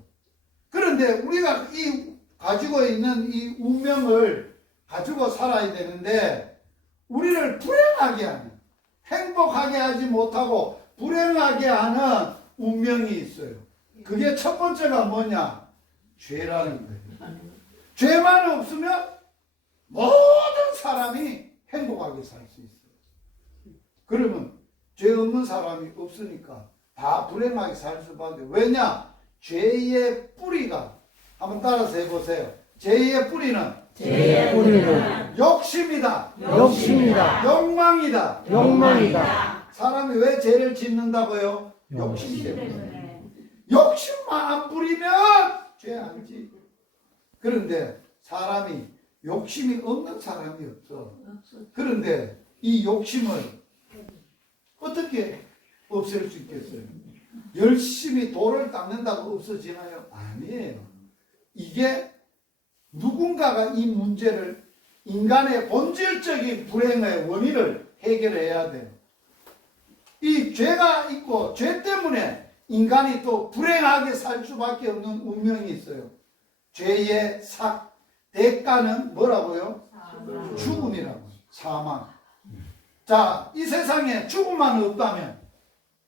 그런데 우리가 이 가지고 있는 이 운명을 가지고 살아야 되는데 우리를 불행하게 하는, 행복하게 하지 못하고 불행하게 하는 운명이 있어요. 그게 첫 번째가 뭐냐? 죄라는 거예요. 죄만 없으면 모든 사람이 행복하게 살 수 있어요. 그러면 죄 없는 사람이 없으니까 다 불행하게 살 수밖에. 왜냐? 죄의 뿌리가, 한번 따라서 해보세요. 죄의 뿌리는 욕심이다. 욕망이다. 사람이 왜 죄를 짓는다고요? 욕심 때문에. 욕심만 안 부리면 죄 안 짓. 그런데 사람이 욕심이 없는 사람이 없어. 그런데 이 욕심을 어떻게 없앨 수 있겠어요? 열심히 돌을 닦는다고 없어지나요? 아니에요. 이게 누군가가 이 문제를, 인간의 본질적인 불행의 원인을 해결해야 돼요. 이 죄가 있고 죄 때문에 인간이 또 불행하게 살 수밖에 없는 운명이 있어요. 죄의 대가는 뭐라고요? 죽음이라고. 사망. 자, 이 세상에 죽음만 없다면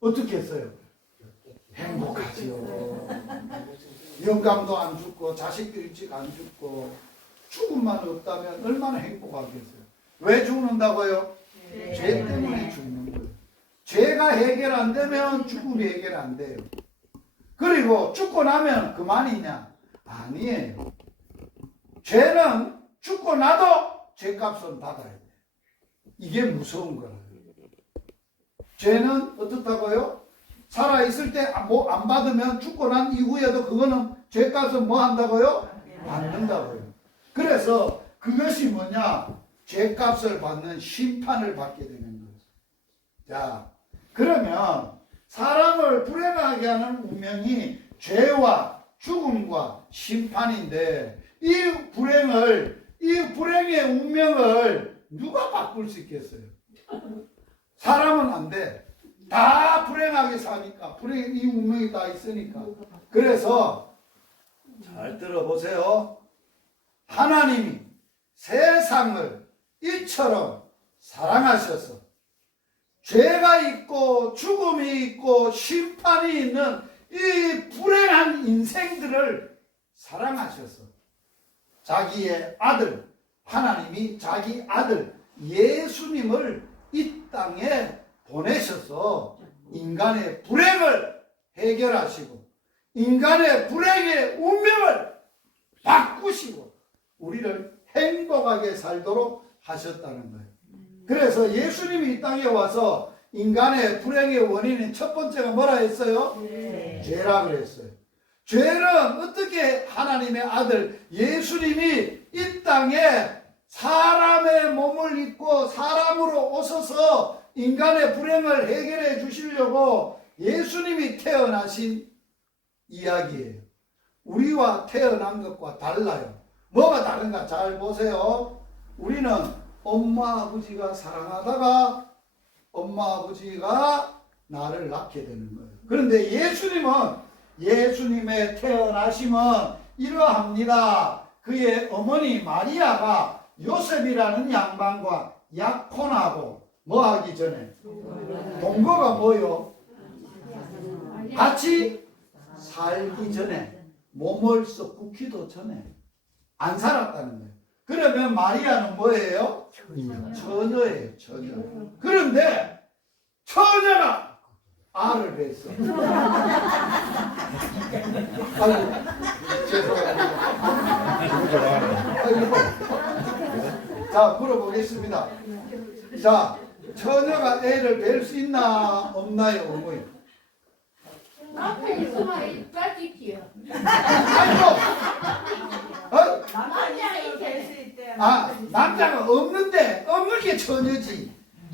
어떻게 했어요? 행복하지요. 영감도 안 죽고 자식도 일찍 안 죽고 죽음만 없다면 얼마나 행복하겠어요. 왜 죽는다고요? 죄 때문에 죽는 거예요. 죄가 해결 안 되면 죽음이 해결 안 돼요. 그리고 죽고 나면 그만이냐? 아니에요. 죄는 죽고 나도 죄값은 받아야 돼요. 이게 무서운 거예요. 죄는 어떻다고요? 살아있을 때 안 받으면 죽고 난 이후에도 그거는 죄값은 뭐 한다고요? 받는다고요. 그래서 그것이 뭐냐? 죄값을 받는 심판을 받게 되는 거예요. 자, 그러면 사람을 불행하게 하는 운명이 죄와 죽음과 심판인데 이 불행의 운명을 누가 바꿀 수 있겠어요? 사람은 안 돼. 다 불행하게 사니까. 이 운명이 다 있으니까. 그래서 잘 들어보세요. 하나님이 세상을 이처럼 사랑하셔서 죄가 있고 죽음이 있고 심판이 있는 이 불행한 인생들을 사랑하셔서 자기의 아들, 하나님이 자기 아들 예수님을 이 땅에 보내셔서 인간의 불행을 해결하시고 인간의 불행의 운명을 바꾸시고 우리를 행복하게 살도록 하셨다는 거예요. 그래서 예수님이 이 땅에 와서 인간의 불행의 원인인 첫 번째가 뭐라 했어요? 죄라 그랬어요. 죄는 어떻게 하나님의 아들 예수님이 이 땅에 사람의 몸을 입고 사람으로 오셔서 인간의 불행을 해결해 주시려고 예수님이 태어나신 이야기예요. 우리와 태어난 것과 달라요. 뭐가 다른가? 잘 보세요. 우리는 엄마 아버지가 사랑하다가 엄마 아버지가 나를 낳게 되는 거예요. 그런데 예수님의 태어나심은 이러합니다. 그의 어머니 마리아가 요셉이라는 양반과 약혼하고 뭐 하기 전에 동거가 뭐요? 같이 살기 전에 몸을 썩 굽기도 전에 안 살았다는 거예요. 그러면 마리아는 뭐예요? 처녀예요. 처녀. 그런데 처녀가 알을 뱄어. 아이고, 죄송합니다. 아이고. 자, 물어보겠습니다. 자, 처녀가 애를 뵐 수 있나 없나요? 어머니? 남편 있으면 딸기지요. 아이고! 어? 남편이 될수 있대. 아, 남자가 없는데 없는 게 처녀지.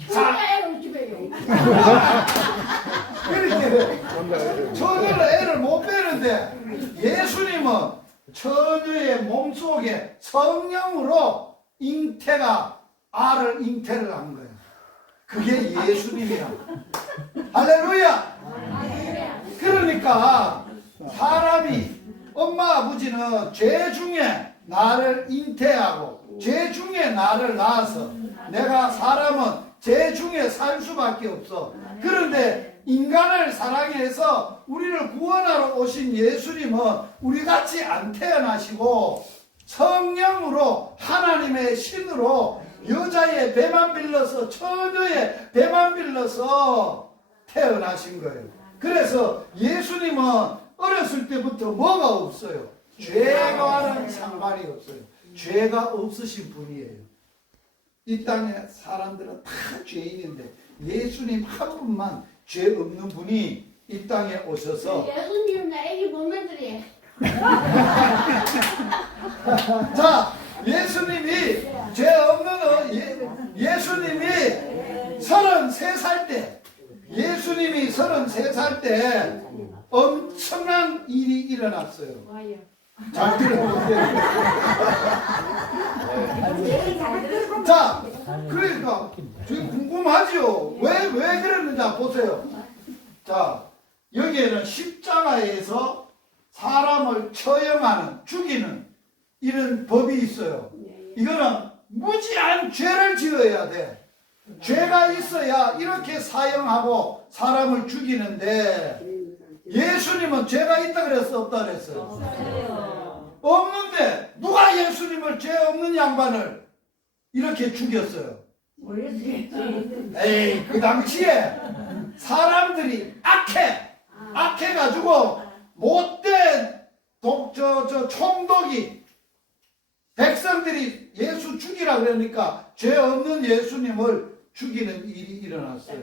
처녀 애를 집에요. 그렇게 처녀는 애를 못 빼는데 예수님은 처녀의 몸속에 성령으로 알을 잉태를 한 거예요. 그게 예수님이야. 할렐루야. 그러니까 사람이 엄마 아버지는 죄 중에 나를 잉태하고 죄 중에 나를 낳아서 내가 사람은 죄 중에 살 수밖에 없어. 그런데 인간을 사랑해서 우리를 구원하러 오신 예수님은 우리같이 안 태어나시고 성령으로 하나님의 신으로 여자의 배만 빌려서 처녀의 배만 빌려서 태어나신 거예요. 그래서 예수님은 어렸을 때부터 뭐가 없어요? 죄와는 상관이 없어요. 죄가 없으신 분이에요. 이 땅에 사람들은 다 죄인인데 예수님 한 분만 죄 없는 분이 이 땅에 오셔서 예수님 나 애기 보면들이. 자, 예수님이 죄 없는 예수님이 33살 때 예수님이 33살 때 엄청난 일이 일어났어요. 와요. 잘 들어보세요. 자, 그러니까 지금 궁금하죠? 왜 그랬는지 보세요. 자, 여기에는 십자가에서 사람을 처형하는, 죽이는 이런 법이 있어요. 이거는 무지한 죄를 지어야 돼. 죄가 있어야 이렇게 사형하고 사람을 죽이는데 예수님은 죄가 있다 그랬어, 없다 그랬어요? 없는데 누가 예수님을 죄 없는 양반을 이렇게 죽였어요? 에이, 그 당시에 사람들이 악해가지고 못된 총독이 백성들이 예수 죽이라 그러니까 죄 없는 예수님을 죽이는 일이 일어났어요.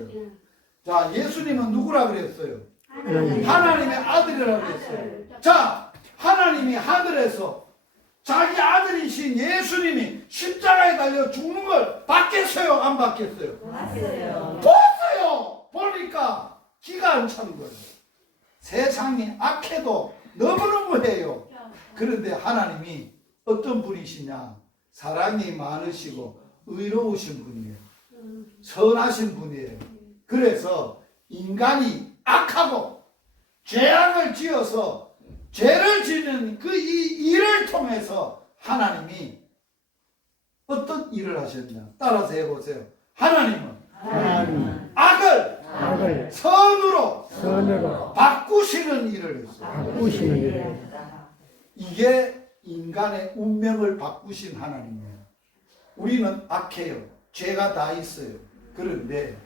자, 예수님은 누구라 그랬어요? 하나님의 아들이라 그랬어요. 자, 하나님이 하늘에서 자기 아들이신 예수님이 십자가에 달려 죽는 걸 봤겠어요? 안 봤겠어요? 봤어요. 보니까 기가 안 차는 거예요. 세상이 악해도 너무너무해요. 그런데 하나님이 어떤 분이시냐? 사랑이 많으시고 의로우신 분이에요. 선하신 분이에요. 그래서 인간이 악하고 죄악을 지어서 죄를 지는 그 이 일을 통해서 하나님이 어떤 일을 하셨냐? 따라서 해보세요. 하나님은 악을 선으로 바꾸시는 일을 했어요. 이게 인간의 운명을 바꾸신 하나님이에요. 우리는 악해요. 죄가 다 있어요. 그런데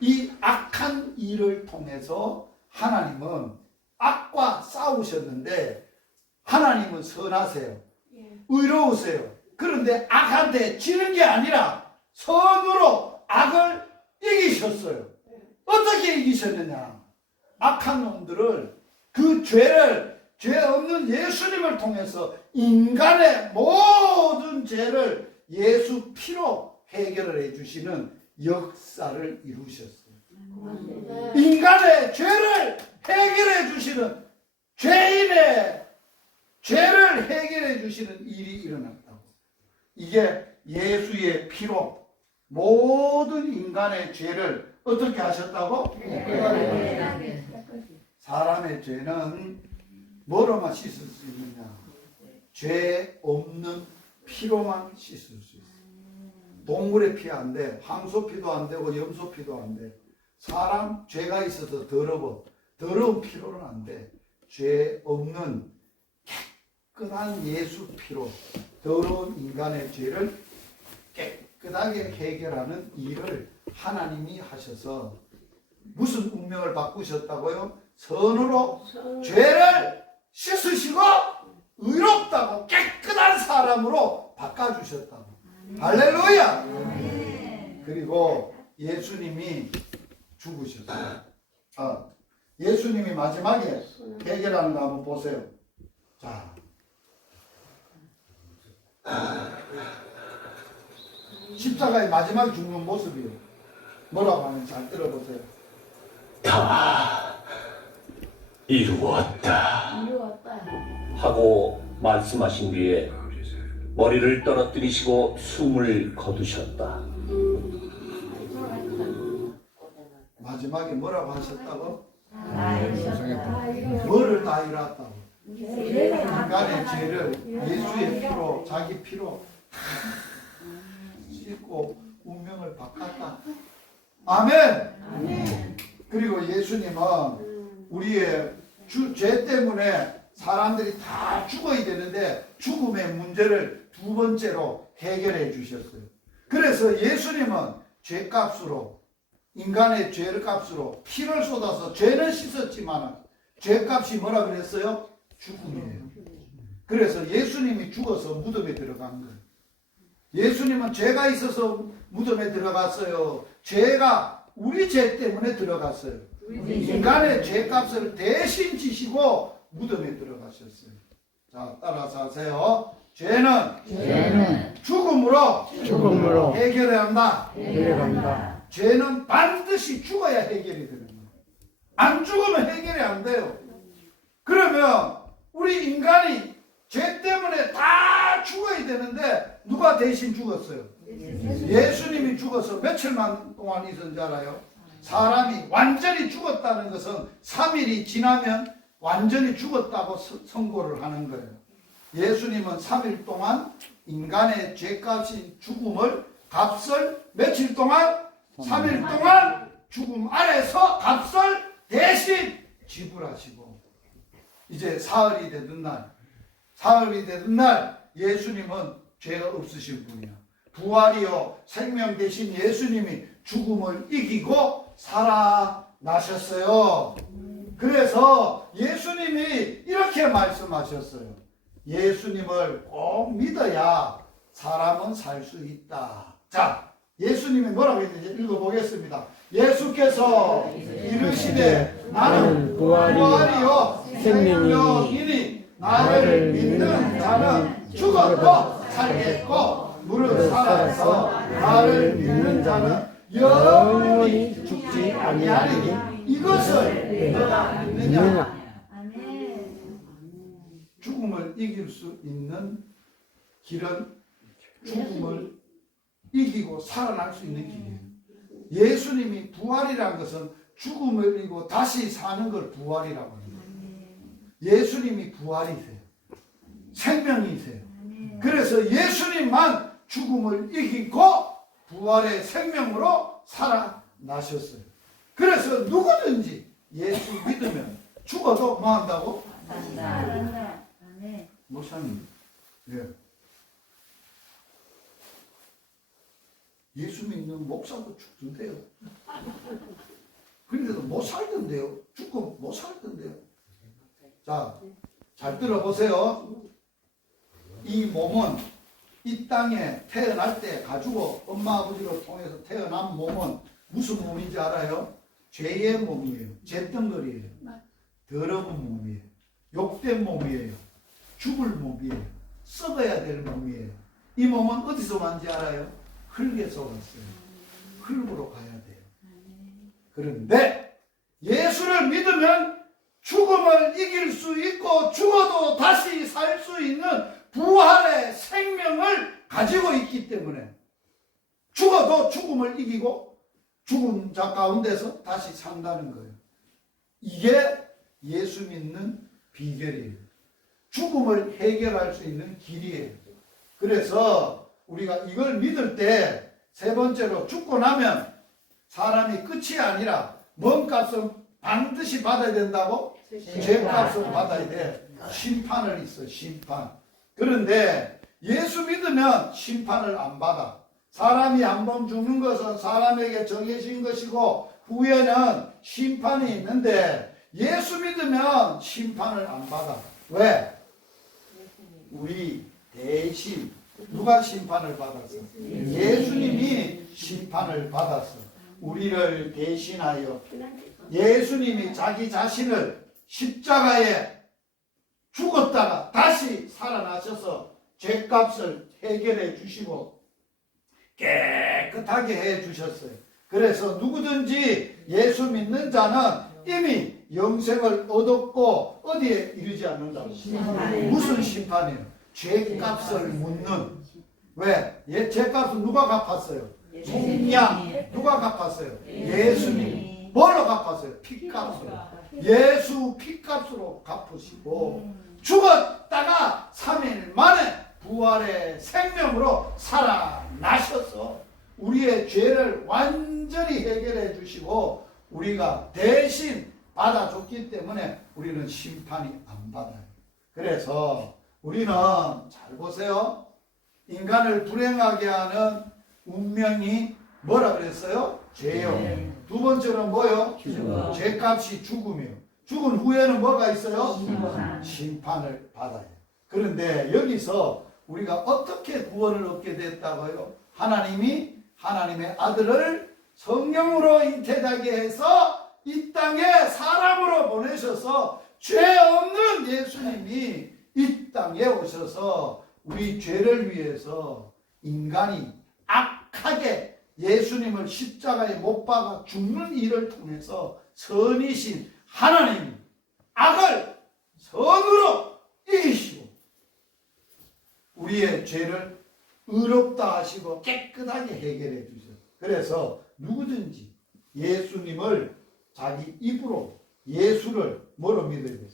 이 악한 일을 통해서 하나님은 악과 싸우셨는데 하나님은 선하세요. 의로우세요. 그런데 악한테 지는 게 아니라 선으로 악을 이기셨어요. 어떻게 이기셨느냐? 악한 놈들을 그 죄 없는 예수님을 통해서 인간의 모든 죄를 예수 피로 해결을 해주시는 역사를 이루셨어요. 인간의 죄를 해결해 주시는 죄인의 죄를 해결해 주시는 일이 일어났다고. 이게 예수의 피로 모든 인간의 죄를 어떻게 하셨다고? 사람의 죄는 뭐로만 씻을 수 있느냐? 죄 없는 피로만 씻을 수 있어요. 동물의 피 안 돼. 황소 피도 안 되고 염소 피도 안 돼. 사람 죄가 있어서 더러운 피로는 안 돼. 죄 없는 깨끗한 예수 피로 더러운 인간의 죄를 깨끗하게 해결하는 일을 하나님이 하셔서 무슨 운명을 바꾸셨다고요? 선으로 죄를 씻으시고 의롭다고 깨끗한 사람으로 바꿔주셨다고. 할렐루야. 그리고 예수님이 죽으셨어요. 예수님이 마지막에 해결하는 거 한번 보세요. 자, 십자가의 마지막에 죽는 모습이에요. 뭐라고 하는지 잘 들어보세요. 다 이루었다 이루었다. 하고 말씀하신 뒤에 머리를 떨어뜨리시고 숨을 거두셨다. 마지막에 뭐라고 하셨다고? 이루었다. 뭐를 다 이뤘다고? 인간의 죄를 예수의 피로, 자기 피로 씻고 운명을 바꿨다. 아멘. 그리고 예수님은 우리의 죄 때문에 사람들이 다 죽어야 되는데 죽음의 문제를 두 번째로 해결해 주셨어요. 그래서 예수님은 죄값으로, 인간의 죄값으로 피를 쏟아서 죄는 씻었지만 죄값이 뭐라 그랬어요? 죽음이에요. 그래서 예수님이 죽어서 무덤에 들어간 거예요. 예수님은 죄가 있어서 무덤에 들어갔어요. 죄가 우리 죄 때문에 들어갔어요. 인간의 죄값을 대신 지시고 무덤에 들어가셨어요. 자, 따라서 하세요. 죄는 죽음으로 해결해야 한다. 죄는 반드시 죽어야 해결이 되는 거예요. 안 죽으면 해결이 안 돼요. 그러면 우리 인간이 죄 때문에 다 죽어야 되는데 누가 대신 죽었어요? 예수님이 죽어서 며칠만 동안 있었는지 알아요? 사람이 완전히 죽었다는 것은 3일이 지나면 완전히 죽었다고 선고를 하는 거예요. 예수님은 3일 동안 인간의 죄값인 죽음을 값을 며칠 동안? 3일 동안 죽음 아래서 값을 대신 지불하시고 이제 사흘이 되던 날 예수님은 죄가 없으신 분이야. 부활이요 생명 대신 예수님이 죽음을 이기고 살아나셨어요. 그래서 예수님이 이렇게 말씀하셨어요. 예수님을 꼭 믿어야 사람은 살 수 있다. 자, 예수님이 뭐라고 했는지 읽어보겠습니다. 예수께서 이르시되 나는 부활이요 생명이니 나를 믿는 자는 죽어도 살겠고 무릇 살아서 나를 믿는 자는 영원히 죽지 아니하리니 이것을 너가 믿느냐? 죽음을 이길 수 있는 길은 죽음을 이기고 살아날 수 있는 길이에요. 예수님이 부활이라는 것은 죽음을 이기고 다시 사는 걸 부활이라고 합니다. 예수님이 부활이세요. 생명이세요. 그래서 예수님만 죽음을 이기고 부활의 생명으로 살아나셨어요. 그래서 누구든지 예수 믿으면 죽어도 뭐 한다고? 목사님, 예. 예수 믿는 목사도 죽던데요. 그런데도 못 살던데요. 죽고 못 살던데요. 자, 잘 들어보세요. 이 몸은 이 땅에 태어날 때 가지고 엄마 아버지를 통해서 태어난 몸은 무슨 몸인지 알아요? 죄의 몸이에요. 죄덩거리예요. 더러운 몸이에요. 욕된 몸이에요. 죽을 몸이에요. 썩어야 될 몸이에요. 이 몸은 어디서 왔는지 알아요? 흙에서 왔어요. 흙으로 가야 돼요. 그런데 예수를 믿으면 죽음을 이길 수 있고 죽어도 다시 살 수 있는 부활의 생명을 가지고 있기 때문에 죽어도 죽음을 이기고 죽은 자 가운데서 다시 산다는 거예요. 이게 예수 믿는 비결이에요. 죽음을 해결할 수 있는 길이에요. 그래서 우리가 이걸 믿을 때 세 번째로 죽고 나면 사람이 끝이 아니라 몸값은 반드시 받아야 된다고? 죄값을 받아야 돼. 심판을 있어, 심판. 그런데 예수 믿으면 심판을 안 받아. 사람이 한 번 죽는 것은 사람에게 정해진 것이고 후에는 심판이 있는데 예수 믿으면 심판을 안 받아. 왜? 우리 대신 누가 심판을 받았어? 예수님이 심판을 받았어. 우리를 대신하여 예수님이 자기 자신을 십자가에 죽었다가 다시 살아나셔서 죄값을 해결해 주시고 깨끗하게 해 주셨어요. 그래서 누구든지 예수 믿는 자는 이미 영생을 얻었고 어디에 이르지 않는다고? 무슨 심판이에요? 죄값을 묻는. 왜? 죄값은 누가 갚았어요? 속량. 누가 갚았어요? 예수님. 뭘로 갚았어요? 피값으로. 예수 피값으로 갚으시고 죽었다가 3일 만에 부활의 생명으로 살아나셔서 우리의 죄를 완전히 해결해 주시고 우리가 대신 받아줬기 때문에 우리는 심판이 안 받아요. 그래서 우리는 잘 보세요. 인간을 불행하게 하는 운명이 뭐라 그랬어요? 죄요. 두 번째는 뭐요? 죄값이 죽음이요. 죽은 후에는 뭐가 있어요? 심판을 받아요. 그런데 여기서 우리가 어떻게 구원을 얻게 됐다고요? 하나님이 하나님의 아들을 성령으로 잉태하게 해서 이 땅에 사람으로 보내셔서 죄 없는 예수님이 이 땅에 오셔서 우리 죄를 위해서 인간이 악하게 예수님을 십자가에 못 박아 죽는 일을 통해서 선이신 하나님 악을 선으로 이기시고 우리의 죄를 의롭다 하시고 깨끗하게 해결해 주셔요. 그래서 누구든지 예수님을 자기 입으로 예수를 뭐로 믿어야 돼요?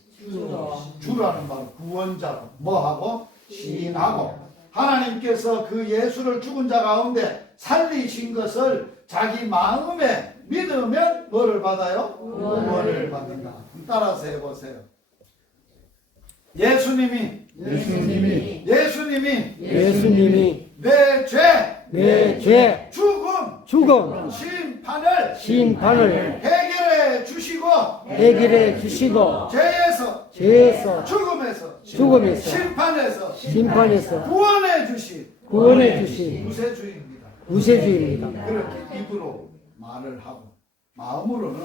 주라는 말 구원자로 뭐하고? 시인하고 하나님께서 그 예수를 죽은 자 가운데 살리신 것을 자기 마음에 믿으면 뭐를 받아요? 구원을 받는다. 따라서 해보세요. 예수님이 내 죄 죽음 심판을 해결해 주시고 죄에서 죽음에서 심판에서 구원해 주신 구세주입니다. 그렇게 입으로 말을 하고 마음으로는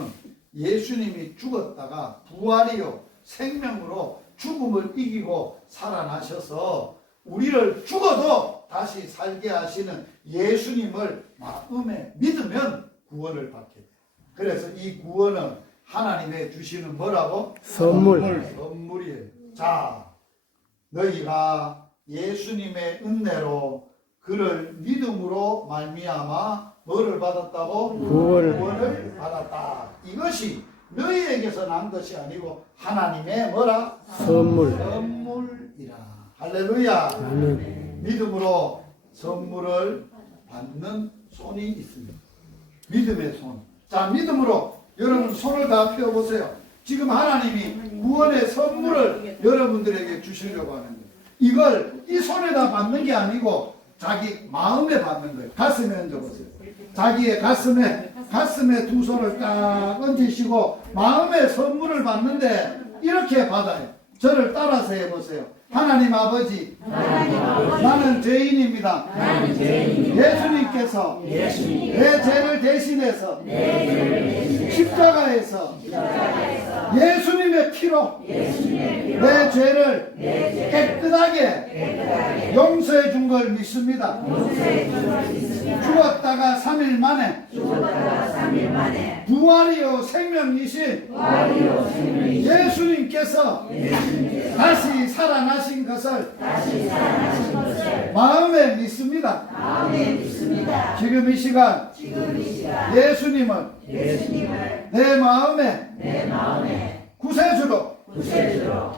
예수님이 죽었다가 부활이요 생명으로 죽음을 이기고 살아나셔서 우리를 죽어도 다시 살게 하시는 예수님을 마음에 믿으면 구원을 받게 돼요. 그래서 이 구원은 하나님의 주시는 뭐라고? 선물이에요. 자, 너희가 예수님의 은혜로 그를 믿음으로 말미암아 뭐를 받았다고? 구원을 받았다. 이것이 너희에게서 난 것이 아니고 하나님의 뭐라? 선물이라. 할렐루야. 아멘. 믿음으로 선물을 받는 손이 있습니다. 믿음의 손. 자, 믿음으로 여러분 손을 다 펴보세요. 지금 하나님이 구원의 선물을 여러분들에게 주시려고 하는 거예요. 이걸 이 손에다 받는 게 아니고 자기 마음에 받는 거예요. 가슴에 얹어보세요. 자기의 가슴에 두 손을 딱 얹으시고 마음의 선물을 받는데 이렇게 받아요. 저를 따라서 해보세요. 하나님 아버지, 나는 죄인입니다. 예수님께서 내 죄를 대신해서 십자가에서 예수님의 피로 내 죄를 깨끗하게 용서해 준 걸 믿습니다. 죽었다가 3일 만에 부활이요 생명이신 예수님께서 다시 살아나신 것을 마음에 믿습니다. 지금 이 시간 예수님을 내 마음에 구세주로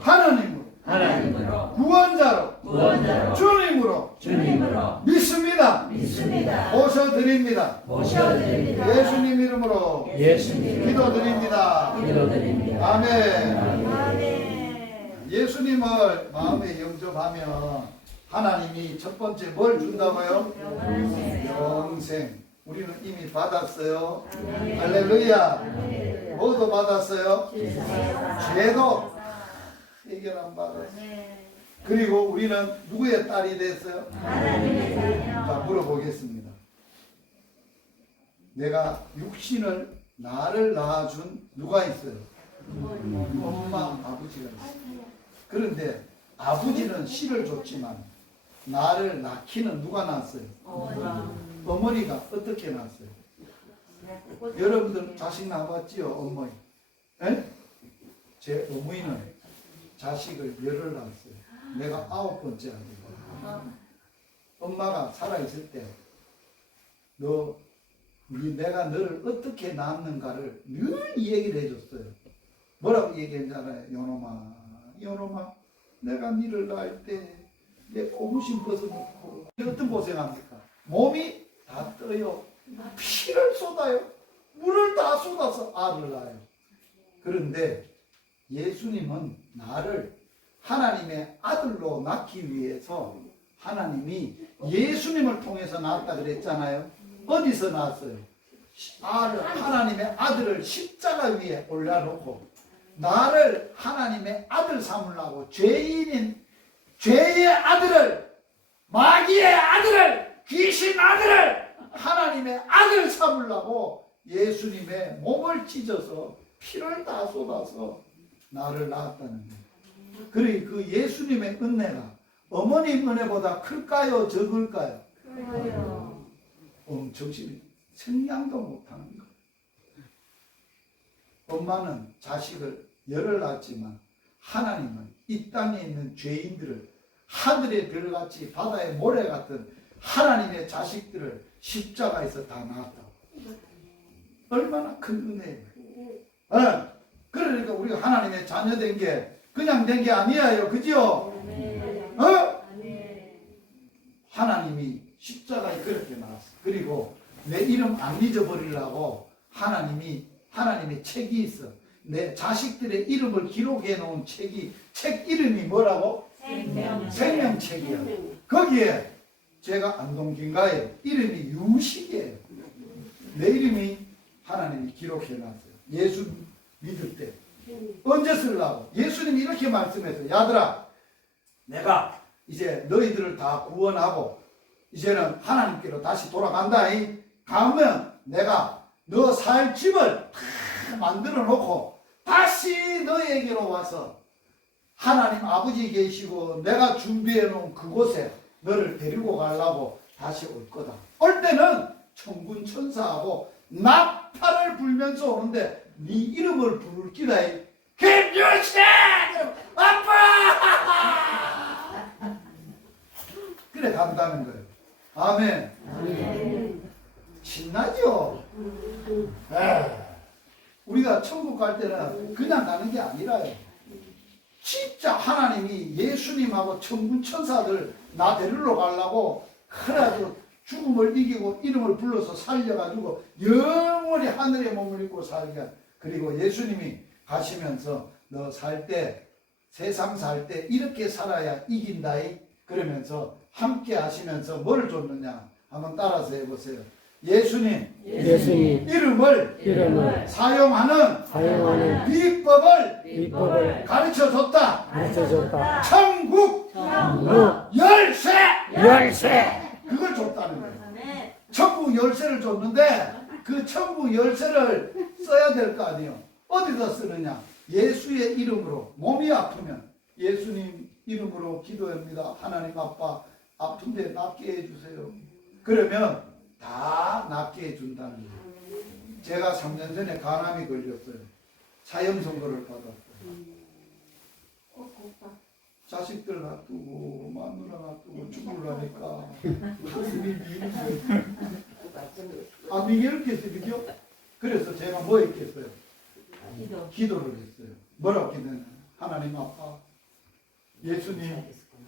하나님으로 하나님으로 구원자로 주님으로 믿습니다. 모셔드립니다. 예수님 이름으로 기도드립니다. 아멘. 예수님을 마음에 영접하면 하나님이 첫 번째 뭘 준다고요? 영생. 우리는 이미 받았어요. 할렐루야. 뭐도 받았어요? 죄도 해결 안 받았어요. 그리고 우리는 누구의 딸이 됐어요? 자, 물어보겠습니다. 내가 육신을 나를 낳아준 누가 있어요? 엄마, 아버지가 있어요. 그런데 아버지는 씨를 줬지만 나를 낳기는 누가 낳았어요? 어머니가 어떻게 낳았어요? 여러분들 자식 낳았지요? 어머니. 에? 제 어머니는 자식을 열을 낳았어요. 내가 9번째 아들이고. 엄마가 살아있을 때 내가 너를 어떻게 낳았는가를 늘 얘기를 해줬어요. 뭐라고 얘기했잖아요. 요놈아 내가 니를 낳을 때 내 고무신 벗어놓고 어떤 고생합니까? 몸이 다 떠요. 피를 쏟아요. 물을 다 쏟아서 알을 낳아요. 그런데 예수님은 나를 하나님의 아들로 낳기 위해서 하나님이 예수님을 통해서 낳았다 그랬잖아요. 어디서 낳았어요? 하나님의 아들을 십자가 위에 올려놓고 나를 하나님의 아들 삼으려고 죄의 아들을, 마귀의 아들을, 귀신 아들을 하나님의 아들 삼으려고 예수님의 몸을 찢어서 피를 다 쏟아서 나를 낳았다는 거예요. 그러니 그 예수님의 은혜가 어머님 은혜보다 클까요? 적을까요? 정신이 생량도 못하는 거예요. 엄마는 자식을 열을 낳았지만 하나님은 이 땅에 있는 죄인들을 하늘의 별같이 바다의 모래 같은 하나님의 자식들을 십자가에서 다 낳았다고. 얼마나 큰 은혜예요. 그러니까 우리가 하나님의 자녀 된 게 그냥 된 게 아니에요. 그죠? 하나님이 십자가에 그렇게 나왔어. 그리고 내 이름 안 잊어버리려고 하나님의 책이 있어. 내 자식들의 이름을 기록해 놓은 책 이름이 뭐라고? 생명책이야. 거기에 제가 안동김가예요. 이름이 유식이에요. 내 이름이 하나님이 기록해 놨어요. 예수 믿을 때. 언제 쓰려고? 예수님이 이렇게 말씀했어요. 야들아, 내가 이제 너희들을 다 구원하고 이제는 하나님께로 다시 돌아간다. 가면 내가 너 살 집을 다 만들어 놓고 다시 너에게로 와서 하나님 아버지 계시고 내가 준비해 놓은 그곳에 너를 데리고 가려고 다시 올 거다. 올 때는 천군 천사하고 나팔을 불면서 오는데 네 이름을 부를 기다. 김유신! 아빠! 그래 간다는 거예요. 아멘. 신나죠? 우리가 천국 갈 때는 그냥 가는 게 아니라요. 진짜 하나님이 예수님하고 천군 천사들 나 데리러 가려고 그래가지고 죽음을 이기고 이름을 불러서 살려가지고 영원히 하늘의 몸을 입고 살게. 그리고 예수님이 가시면서 너 살 때 세상 살 때 이렇게 살아야 이긴다. 그러면서 함께 하시면서 뭘 줬느냐 한번 따라서 해보세요. 예수님 이름을 사용하는 비법을 가르쳐줬다. 천국 열쇠 그걸 줬다는 거예요. 천국 열쇠를 줬는데 그 천국 열쇠를 써야 될 거 아니에요. 어디다 쓰느냐? 예수의 이름으로. 몸이 아프면 예수님 이름으로 기도합니다. 하나님 아빠 아픈데 낫게 해주세요. 그러면 다 낫게 해준다는 거예요. 제가 3년 전에 간암이 걸렸어요. 사형 선고를 받았어요. 자식들 놔두고 마누라 놔두고 죽으려니까 가슴이 미는 거예요. 안 미겠어요. 그죠? 그래서 제가 뭐 했겠어요? 기도를 했어요. 뭐라고 기도했냐? 하나님 아빠 예수님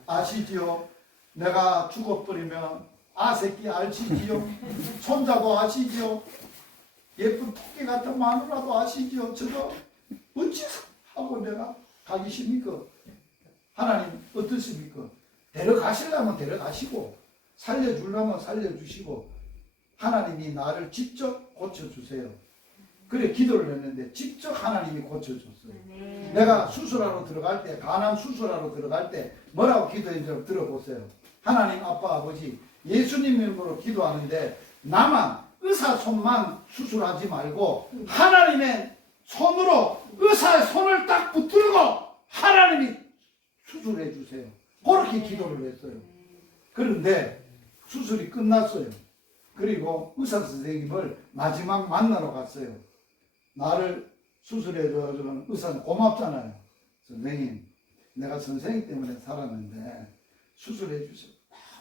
아시지요? 내가 죽어버리면 새끼 아시지요? 손자도 아시지요? 예쁜 토끼 같은 마누라도 아시지요? 저거 어찌서 하고 내가 가기십니까? 하나님 어떻습니까? 데려가시려면 데려가시고 살려주려면 살려주시고 하나님이 나를 직접 고쳐주세요. 그래 기도를 했는데 직접 하나님이 고쳐줬어요. 내가 수술하러 들어갈 때, 간암 수술하러 들어갈 때 뭐라고 기도했는지 들어보세요. 하나님 아빠 아버지 예수님 이름으로 기도하는데 나만 의사 손만 수술하지 말고 하나님의 손으로 의사의 손을 딱 붙들고 하나님이 수술해 주세요. 그렇게 기도를 했어요. 그런데 수술이 끝났어요. 그리고 의사 선생님을 마지막 만나러 갔어요. 나를 수술해주는 의사는 고맙잖아요. 선생님, 내가 선생님 때문에 살았는데 수술해 주셔서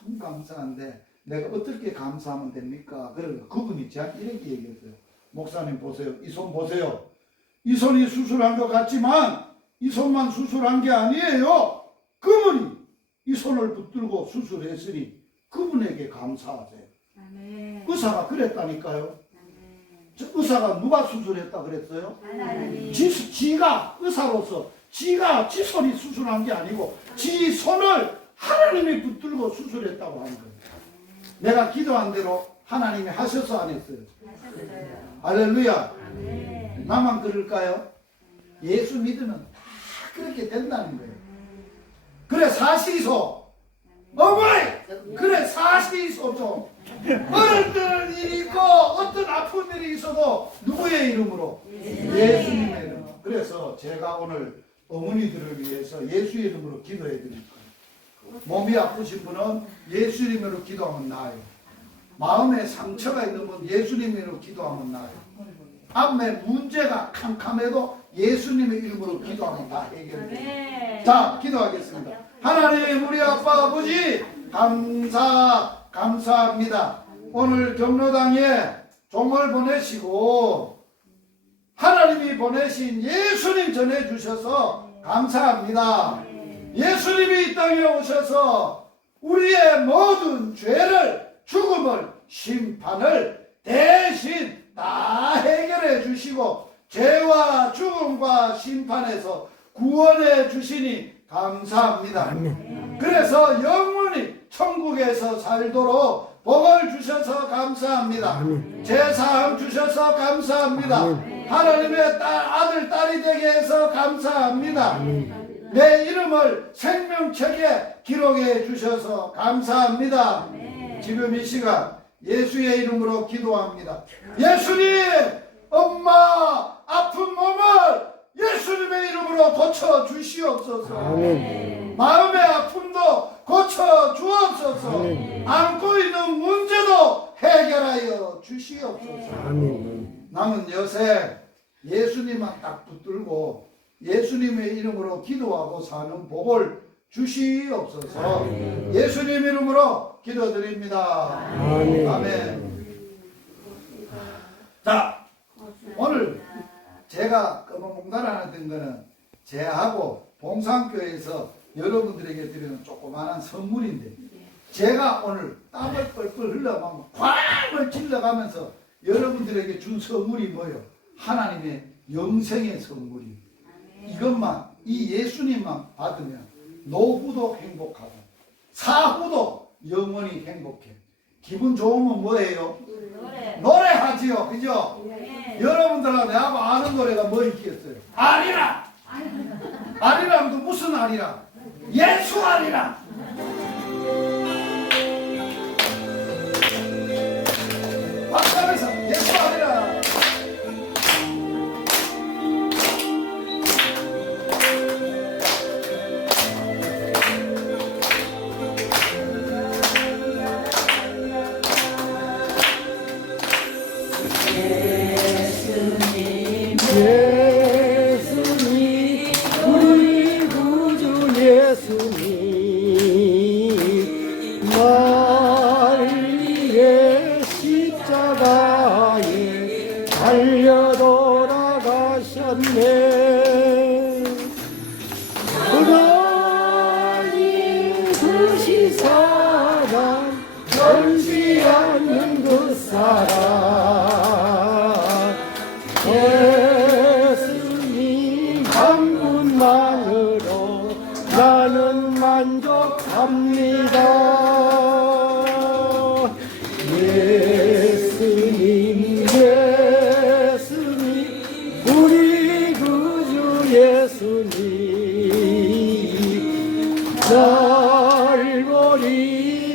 너무 감사한데 내가 어떻게 감사하면 됩니까? 그러니까 그분이 저한테 이렇게 얘기했어요. 목사님 보세요. 이 손 보세요. 이 손이 수술한 것 같지만 이 손만 수술한 게 아니에요. 그분이 이 손을 붙들고 수술했으니 그분에게 감사하세요. 의사가 그랬다니까요. 의사가 누가 수술했다 그랬어요? 지가 의사로서 지가 지 손이 수술한 게 아니고 지 손을 하나님이 붙들고 수술했다고 하는 거예요. 내가 기도한 대로 하나님이 하셔서 안 했어요. 할렐루야. 나만 그럴까요? 예수 믿으면 다 그렇게 된다는 거예요. 그래 사실이소. 어머니! 그래 사실이소죠. 어느 때는 일이 있고 어떤 아픈 일이 있어도 누구의 이름으로? 예수님의 이름으로. 그래서 제가 오늘 어머니들을 위해서 예수 이름으로 기도해 드릴 거예요. 몸이 아프신 분은 예수 이름으로 기도하면 나아요. 마음에 상처가 있는 분 예수님 이름으로 기도하면 나아요. 앞에 문제가 캄캄해도 예수님의 이름으로 기도하면 다 해결돼요. 자, 기도하겠습니다. 하나님 우리 아빠 아버지 감사합니다. 오늘 경로당에 종을 보내시고 하나님이 보내신 예수님 전해주셔서 감사합니다. 예수님이 이 땅에 오셔서 우리의 모든 죄를 죽음을 심판을 대신 다 해결해 주시고 죄와 죽음과 심판에서 구원해 주시니 감사합니다. 그래서 영원히 천국에서 살도록 복을 주셔서 감사합니다. 제사함 주셔서 감사합니다. 하나님의 아들 딸이 되게 해서 감사합니다. 내 이름을 생명책에 기록해 주셔서 감사합니다. 지금 이 시간 예수의 이름으로 기도합니다. 예수님, 엄마 아픈 몸을 예수님의 이름으로 고쳐 주시옵소서. 마음의 아픔도 고쳐 주옵소서. 안고 있는 문제도 해결하여 주시옵소서. 남은 여생 예수님만 딱 붙들고 예수님의 이름으로 기도하고 사는 복을 주시옵소서. 예수님 이름으로 기도드립니다. 아멘. 자, 오늘 제가 검은봉다리 하나 든 거는 제하고 봉산교회에서 여러분들에게 드리는 조그마한 선물인데 제가 오늘 땀을 뻘뻘 흘러가면 꽝을 질러가면서 여러분들에게 준 선물이 뭐예요? 하나님의 영생의 선물이. 이것만 이 예수님만 받으면 노후도 행복하고 사후도 영원히 행복해. 기분 좋으면 뭐예요? 노래하지요. 그죠? 여러분들하고 내하고 아는 노래가 뭐 있겠어요? 아리라! 아리랑도 무슨 아리랑? 예수 아리랑! 박수하면서 예수 아리랑! 예수님 우리 구주 예수님 마리의 십자가에 달려 돌아가셨네. 그가 사랑 예수님 한 분만으로 나는 만족합니다. 예수님 예수님 우리 구주 예수님 갈보리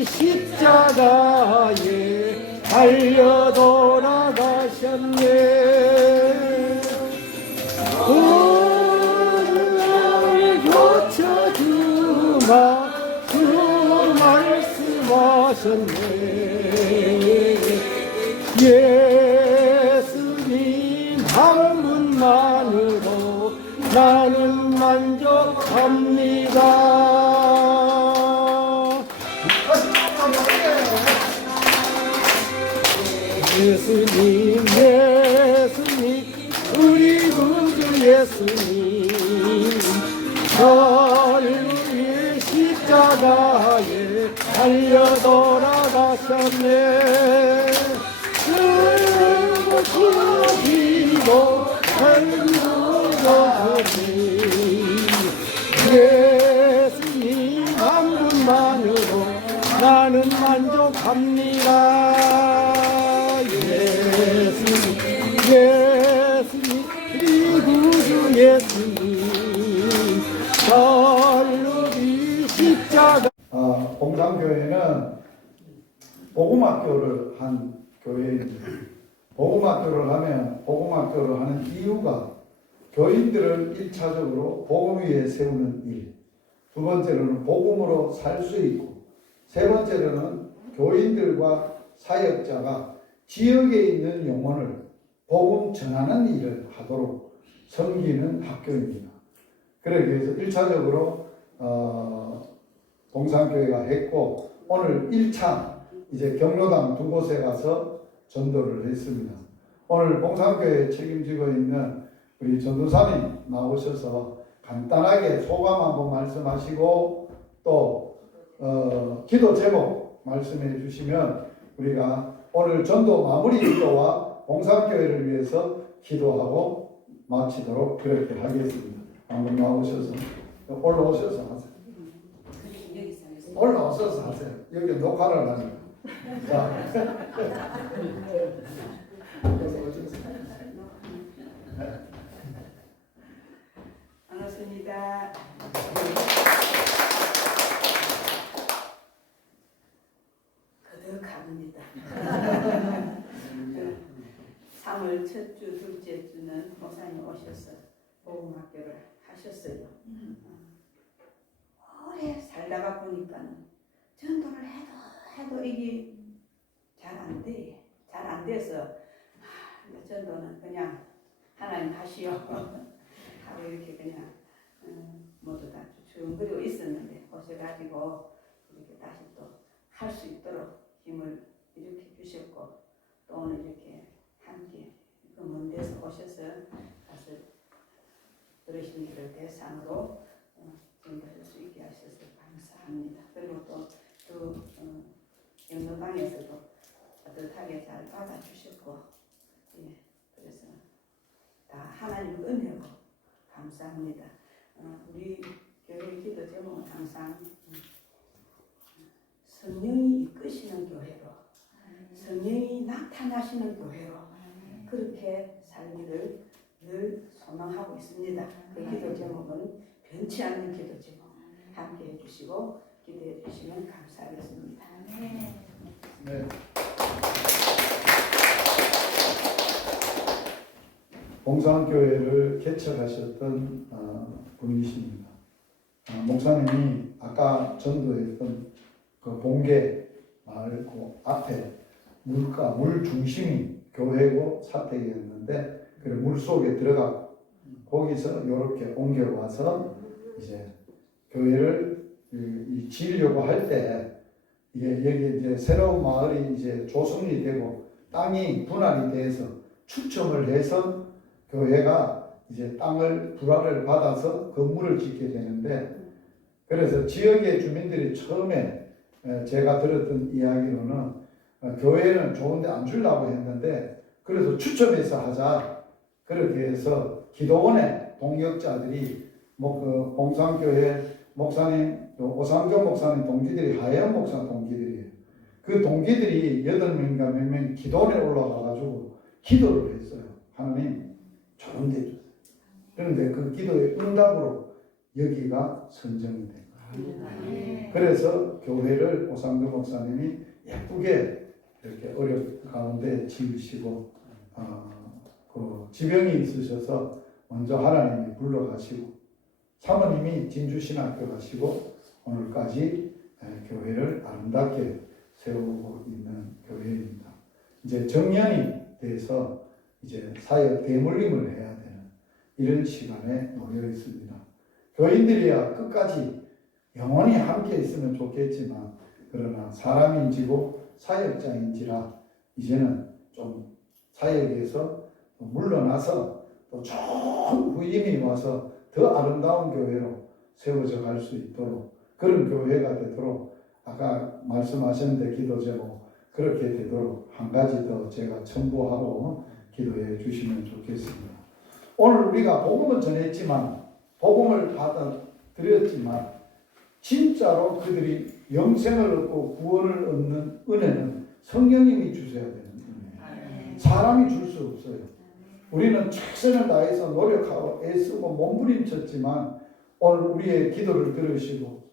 십자가에 달려 돌아가셨네. 오늘 고쳐주마 그 말씀하셨네. 예수님 한 분만으로 나는 만족합니다. 예수님 예수님 우리 구주 예수님 갈보리 십자가에 달려 돌아가셨네. 그리고 행복하니 예수님 한 분만으로 나는 만족합니다. 예수님 예수님 우리 구주 예수님 갈보리 십자가. 봉산교회는 복음학교를 한 교회입니다. 복음학교를 하면 복음학교를 하는 이유가 교인들을 1차적으로 복음 위에 세우는 일, 두 번째로는 복음으로 살 수 있고, 세 번째로는 교인들과 사역자가 지역에 있는 영혼을 복음 전하는 일을 하도록 섬기는 학교입니다. 그러기 위해서 1차적으로 봉산교회가 했고, 오늘 1차 이제 경로당 두 곳에 가서 전도를 했습니다. 오늘 봉산교회에 책임지고 있는 우리 전도사님 나오셔서 간단하게 소감 한번 말씀하시고 또 기도 제목 말씀해 주시면 우리가 오늘 전도 마무리 기도와 봉산교회를 위해서 기도하고 마치도록 그렇게 하겠습니다. 한번 나오셔서 올라오셔서 하세요. 올라오셔서 하세요. 여기 녹화를 하니까. 자. 반갑습니다. 3월 첫 주, 둘째 주는 목사님 오셔서 복음학교를 하셨어요. 오래 살다가 보니까는 전도를 해도 이게 잘 안 돼. 잘 안 돼서 전도는 그냥 하나님 하시오 하고 이렇게 그냥 모두 다 주춤거리고 있었는데 오셔가지고 이렇게 다시 또 할 수 있도록 힘을 일으켜 주셨고 또 오늘 이렇게 함께 그 먼 데서 오셔서 가서 들으신 일을 대상으로 전도할 수 있게 하셔서 감사합니다. 그리고 또 영노방에서도 따뜻하게 잘 받아주셨고 예, 그래서 다 하나님 은혜로 감사합니다. 우리 교회 기도 제목은 항상 성령이 이끄시는 교회로 성령이 나타나시는 교회로 그렇게 살기를 늘 소망하고 있습니다. 그 기도 제목은 변치 않는 기도 제목 함께 해주시고 기도해 주시면 감사하겠습니다. 네. 봉산교회를 개척하셨던 분이십니다. 목사님이 아까 전도했던 그 봉계 마을 그 앞에 물 중심이 교회고 사택이었는데 그 물 속에 들어가 거기서 이렇게 옮겨와서 이제 교회를 지으려고 할 때 이게 여기 이제 새로운 마을이 이제 조성이 되고 땅이 분할이 돼서 추첨을 해서 교회가 이제 땅을 불화를 받아서 건물을 짓게 되는데 그래서 지역의 주민들이 처음에 제가 들었던 이야기로는 교회는 좋은데 안 주려고 했는데 그래서 추첨해서 하자. 그렇게 해서 기도원에 동역자들이 그 봉산교회 목사님, 오상조 목사님 동기들이 하예원 목사 동기들이에요. 그 동기들이 8명인가 몇 명이 기도원에 올라가가지고 기도를 했어요. 하나님 좋은 데 주세요. 그런데 그 기도의 응답으로 여기가 선정이 된 거예요. 그래서 교회를 오상조 목사님이 예쁘게 이렇게 어려운 가운데 지으시고 그 지병이 있으셔서 먼저 하나님이 불러가시고 사모님이 진주신학교 가시고 오늘까지 교회를 아름답게 세우고 있는 교회입니다. 이제 정년이 돼서 이제 사역 대물림을 해야 되는 이런 시간에 놓여 있습니다. 교인들이야 끝까지 영원히 함께 있으면 좋겠지만 그러나 사람인지고 사역자인지라 이제는 좀 사역에서 물러나서 또 좋은 후임이 와서 더 아름다운 교회로 세워져 갈 수 있도록 그런 교회가 되도록 아까 말씀하셨는데 기도 제목 그렇게 되도록 한 가지 더 제가 첨부하고 기도해 주시면 좋겠습니다. 오늘 우리가 복음을 전했지만 복음을 받아들였지만 진짜로 그들이 영생을 얻고 구원을 얻는 은혜는 성령님이 주셔야 되는 은혜예요. 사람이 줄 수 없어요. 우리는 최선을 다해서 노력하고 애쓰고 몸부림쳤지만 오늘 우리의 기도를 들으시고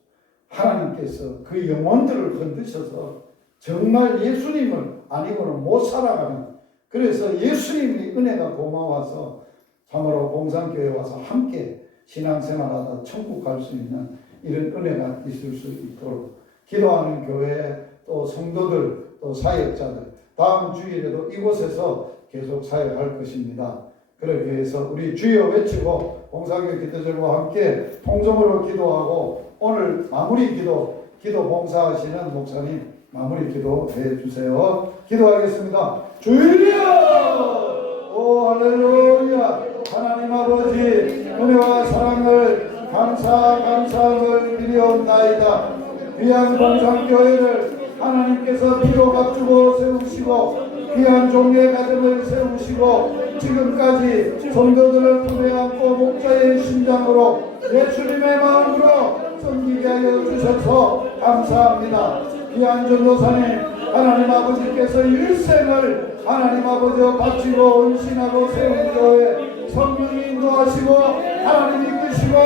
하나님께서 그 영혼들을 건드셔서 정말 예수님을 아니고는 못 살아가는 그래서 예수님의 은혜가 고마워서 참으로 봉산교회 와서 함께 신앙생활하다 천국 갈 수 있는 이런 은혜가 있을 수 있도록 기도하는 교회 또 성도들 또 사역자들 다음 주일에도 이곳에서 계속 사역할 것입니다. 그렇게 해서 우리 주여 외치고 봉사교회 기도절과 함께 통성으로 기도하고 오늘 마무리 기도 봉사하시는 목사님 마무리 기도해 주세요. 기도하겠습니다. 주여! 오 할렐루야! 하나님 아버지 은혜와 사랑을 감사함을 드리옵나이다. 귀한 봉산교회를 하나님께서 피로 값주고 세우시고 귀한 종의 가정을 세우시고 지금까지 성도들을 품에 안고 목자의 심장으로 예수님의 마음으로 섬기게 하여 주셔서 감사합니다. 귀한 전도사님 하나님 아버지께서 일생을 하나님 아버지와 바치고 은신하고 세운 교회 성령이 인도하시고 하나님 이끄시고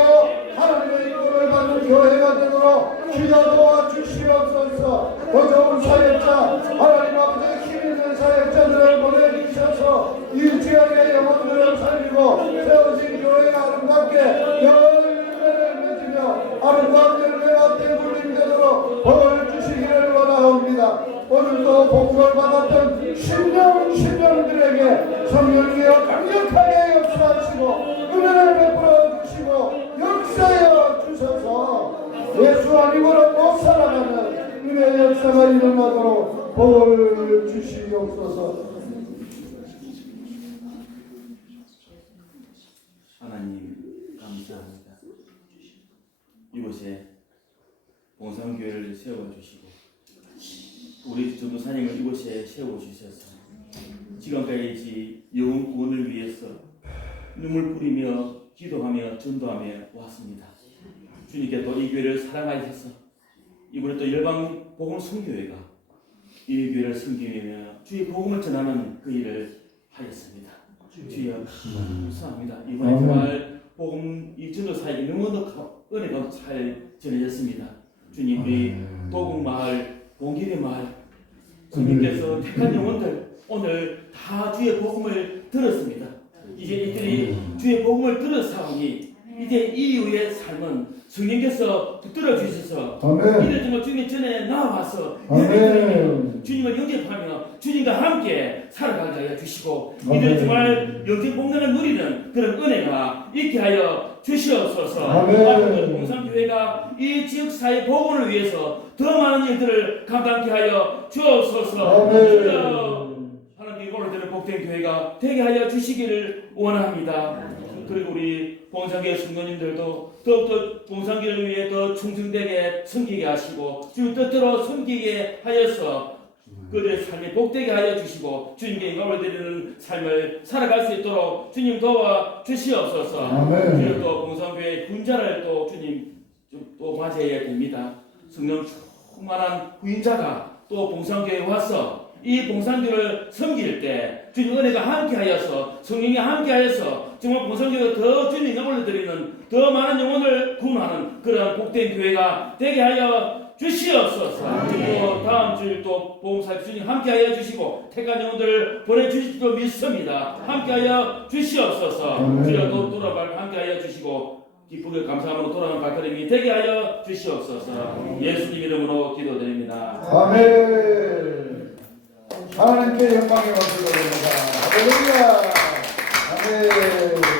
하나님의 인도를 받는 교회가 되도록 주여 도와주시옵소서. 더 좋은 사역자 하나님 아버지의 힘 있는 사역자들을 보내주셔서 이 지역의 영혼들을 살리고 세워진 교회가 아름답게 열매를 맺으며 아름다운 열매와 대물림 되도록 복을 주시기를 원하옵니다. 오늘도 복을 받았던 신령들에게 성령이여 강력하게 역사하시고 은혜를 베풀어 주시고 역사하여 주셔서 예수 아니고는 못 살아가는 은혜의 역사가 일어나도록 복을 주시옵소서. 하나님 감사합니다. 이곳에 봉산교회를 세워주시고 우리 전도사님을 이곳에 세워주셔서 지금까지 영혼 구원을 위해서 눈물 뿌리며 기도하며 전도하며 왔습니다. 주님께 또 이 교회를 사랑하셔서 이번에 또 열방 복음 선교회가 이 교회를 섬기며 주의 복음을 전하는 그 일을 하였습니다. 주여 감사합니다. 이번에 정말 복음 이 전도사에게 너무도 은혜가 잘 전해졌습니다. 주님 우리 도곡마을 봉길의 마을 주님께서 택한 영혼들 오늘 다 주의 복음을 들었습니다. 이제 이들이 주의 복음을 들었사오니 이제 이후의 삶은 성령께서 붙들어 주셔서 이들 정말 주님 전에 나와서 주님을 영접하며 주님과 함께 살아가게 하여 주시고 이들 정말 영접 복락을 누리는 그런 은혜가 있게 하여 주시옵소서. 앞으로 봉산교회가 이 지역사회 복원을 위해서 더 많은 일들을 감당케 하여 주옵소서. 하나님 오늘들의 복된 교회가 되게 하여 주시기를 원합니다. 그리고 우리 봉산교회 성도님들도 더욱더 봉산교회를 위해 더 충성되게 섬기게 하시고 주 뜻대로 섬기게 하여서 그들의 삶이 복되게 하여 주시고 주님께 영광을 드리는 삶을 살아갈 수 있도록 주님 도와 주시옵소서. 아멘. 주님 또 봉성교회 군자를 또 주님 또 맞이해야 됩니다. 성령 충만한 부인자가 또 봉성교회에 와서 이 봉성교회를 섬길 때 주님 은혜가 함께하여서 성령이 함께하여서 정말 봉성교회가 더 주님 영광을 드리는 더 많은 영혼을 구원하는 그런 복된 교회가 되게 하여 주시옵소서. 그리고 다음 주일 또 보험사 주님 함께하여 주시고 택한 영혼들을 보내주실 줄 믿습니다. 함께하여 주시옵소서. 주여 또 돌아갈 함께하여 주시고 기쁘게 감사함으로 돌아가는 발걸음이 되게 하여 주시옵소서. 예수님 이름으로 기도드립니다. 아멘. 하나님께 영광의 박수를 드립니다. 할렐루야. 아멘.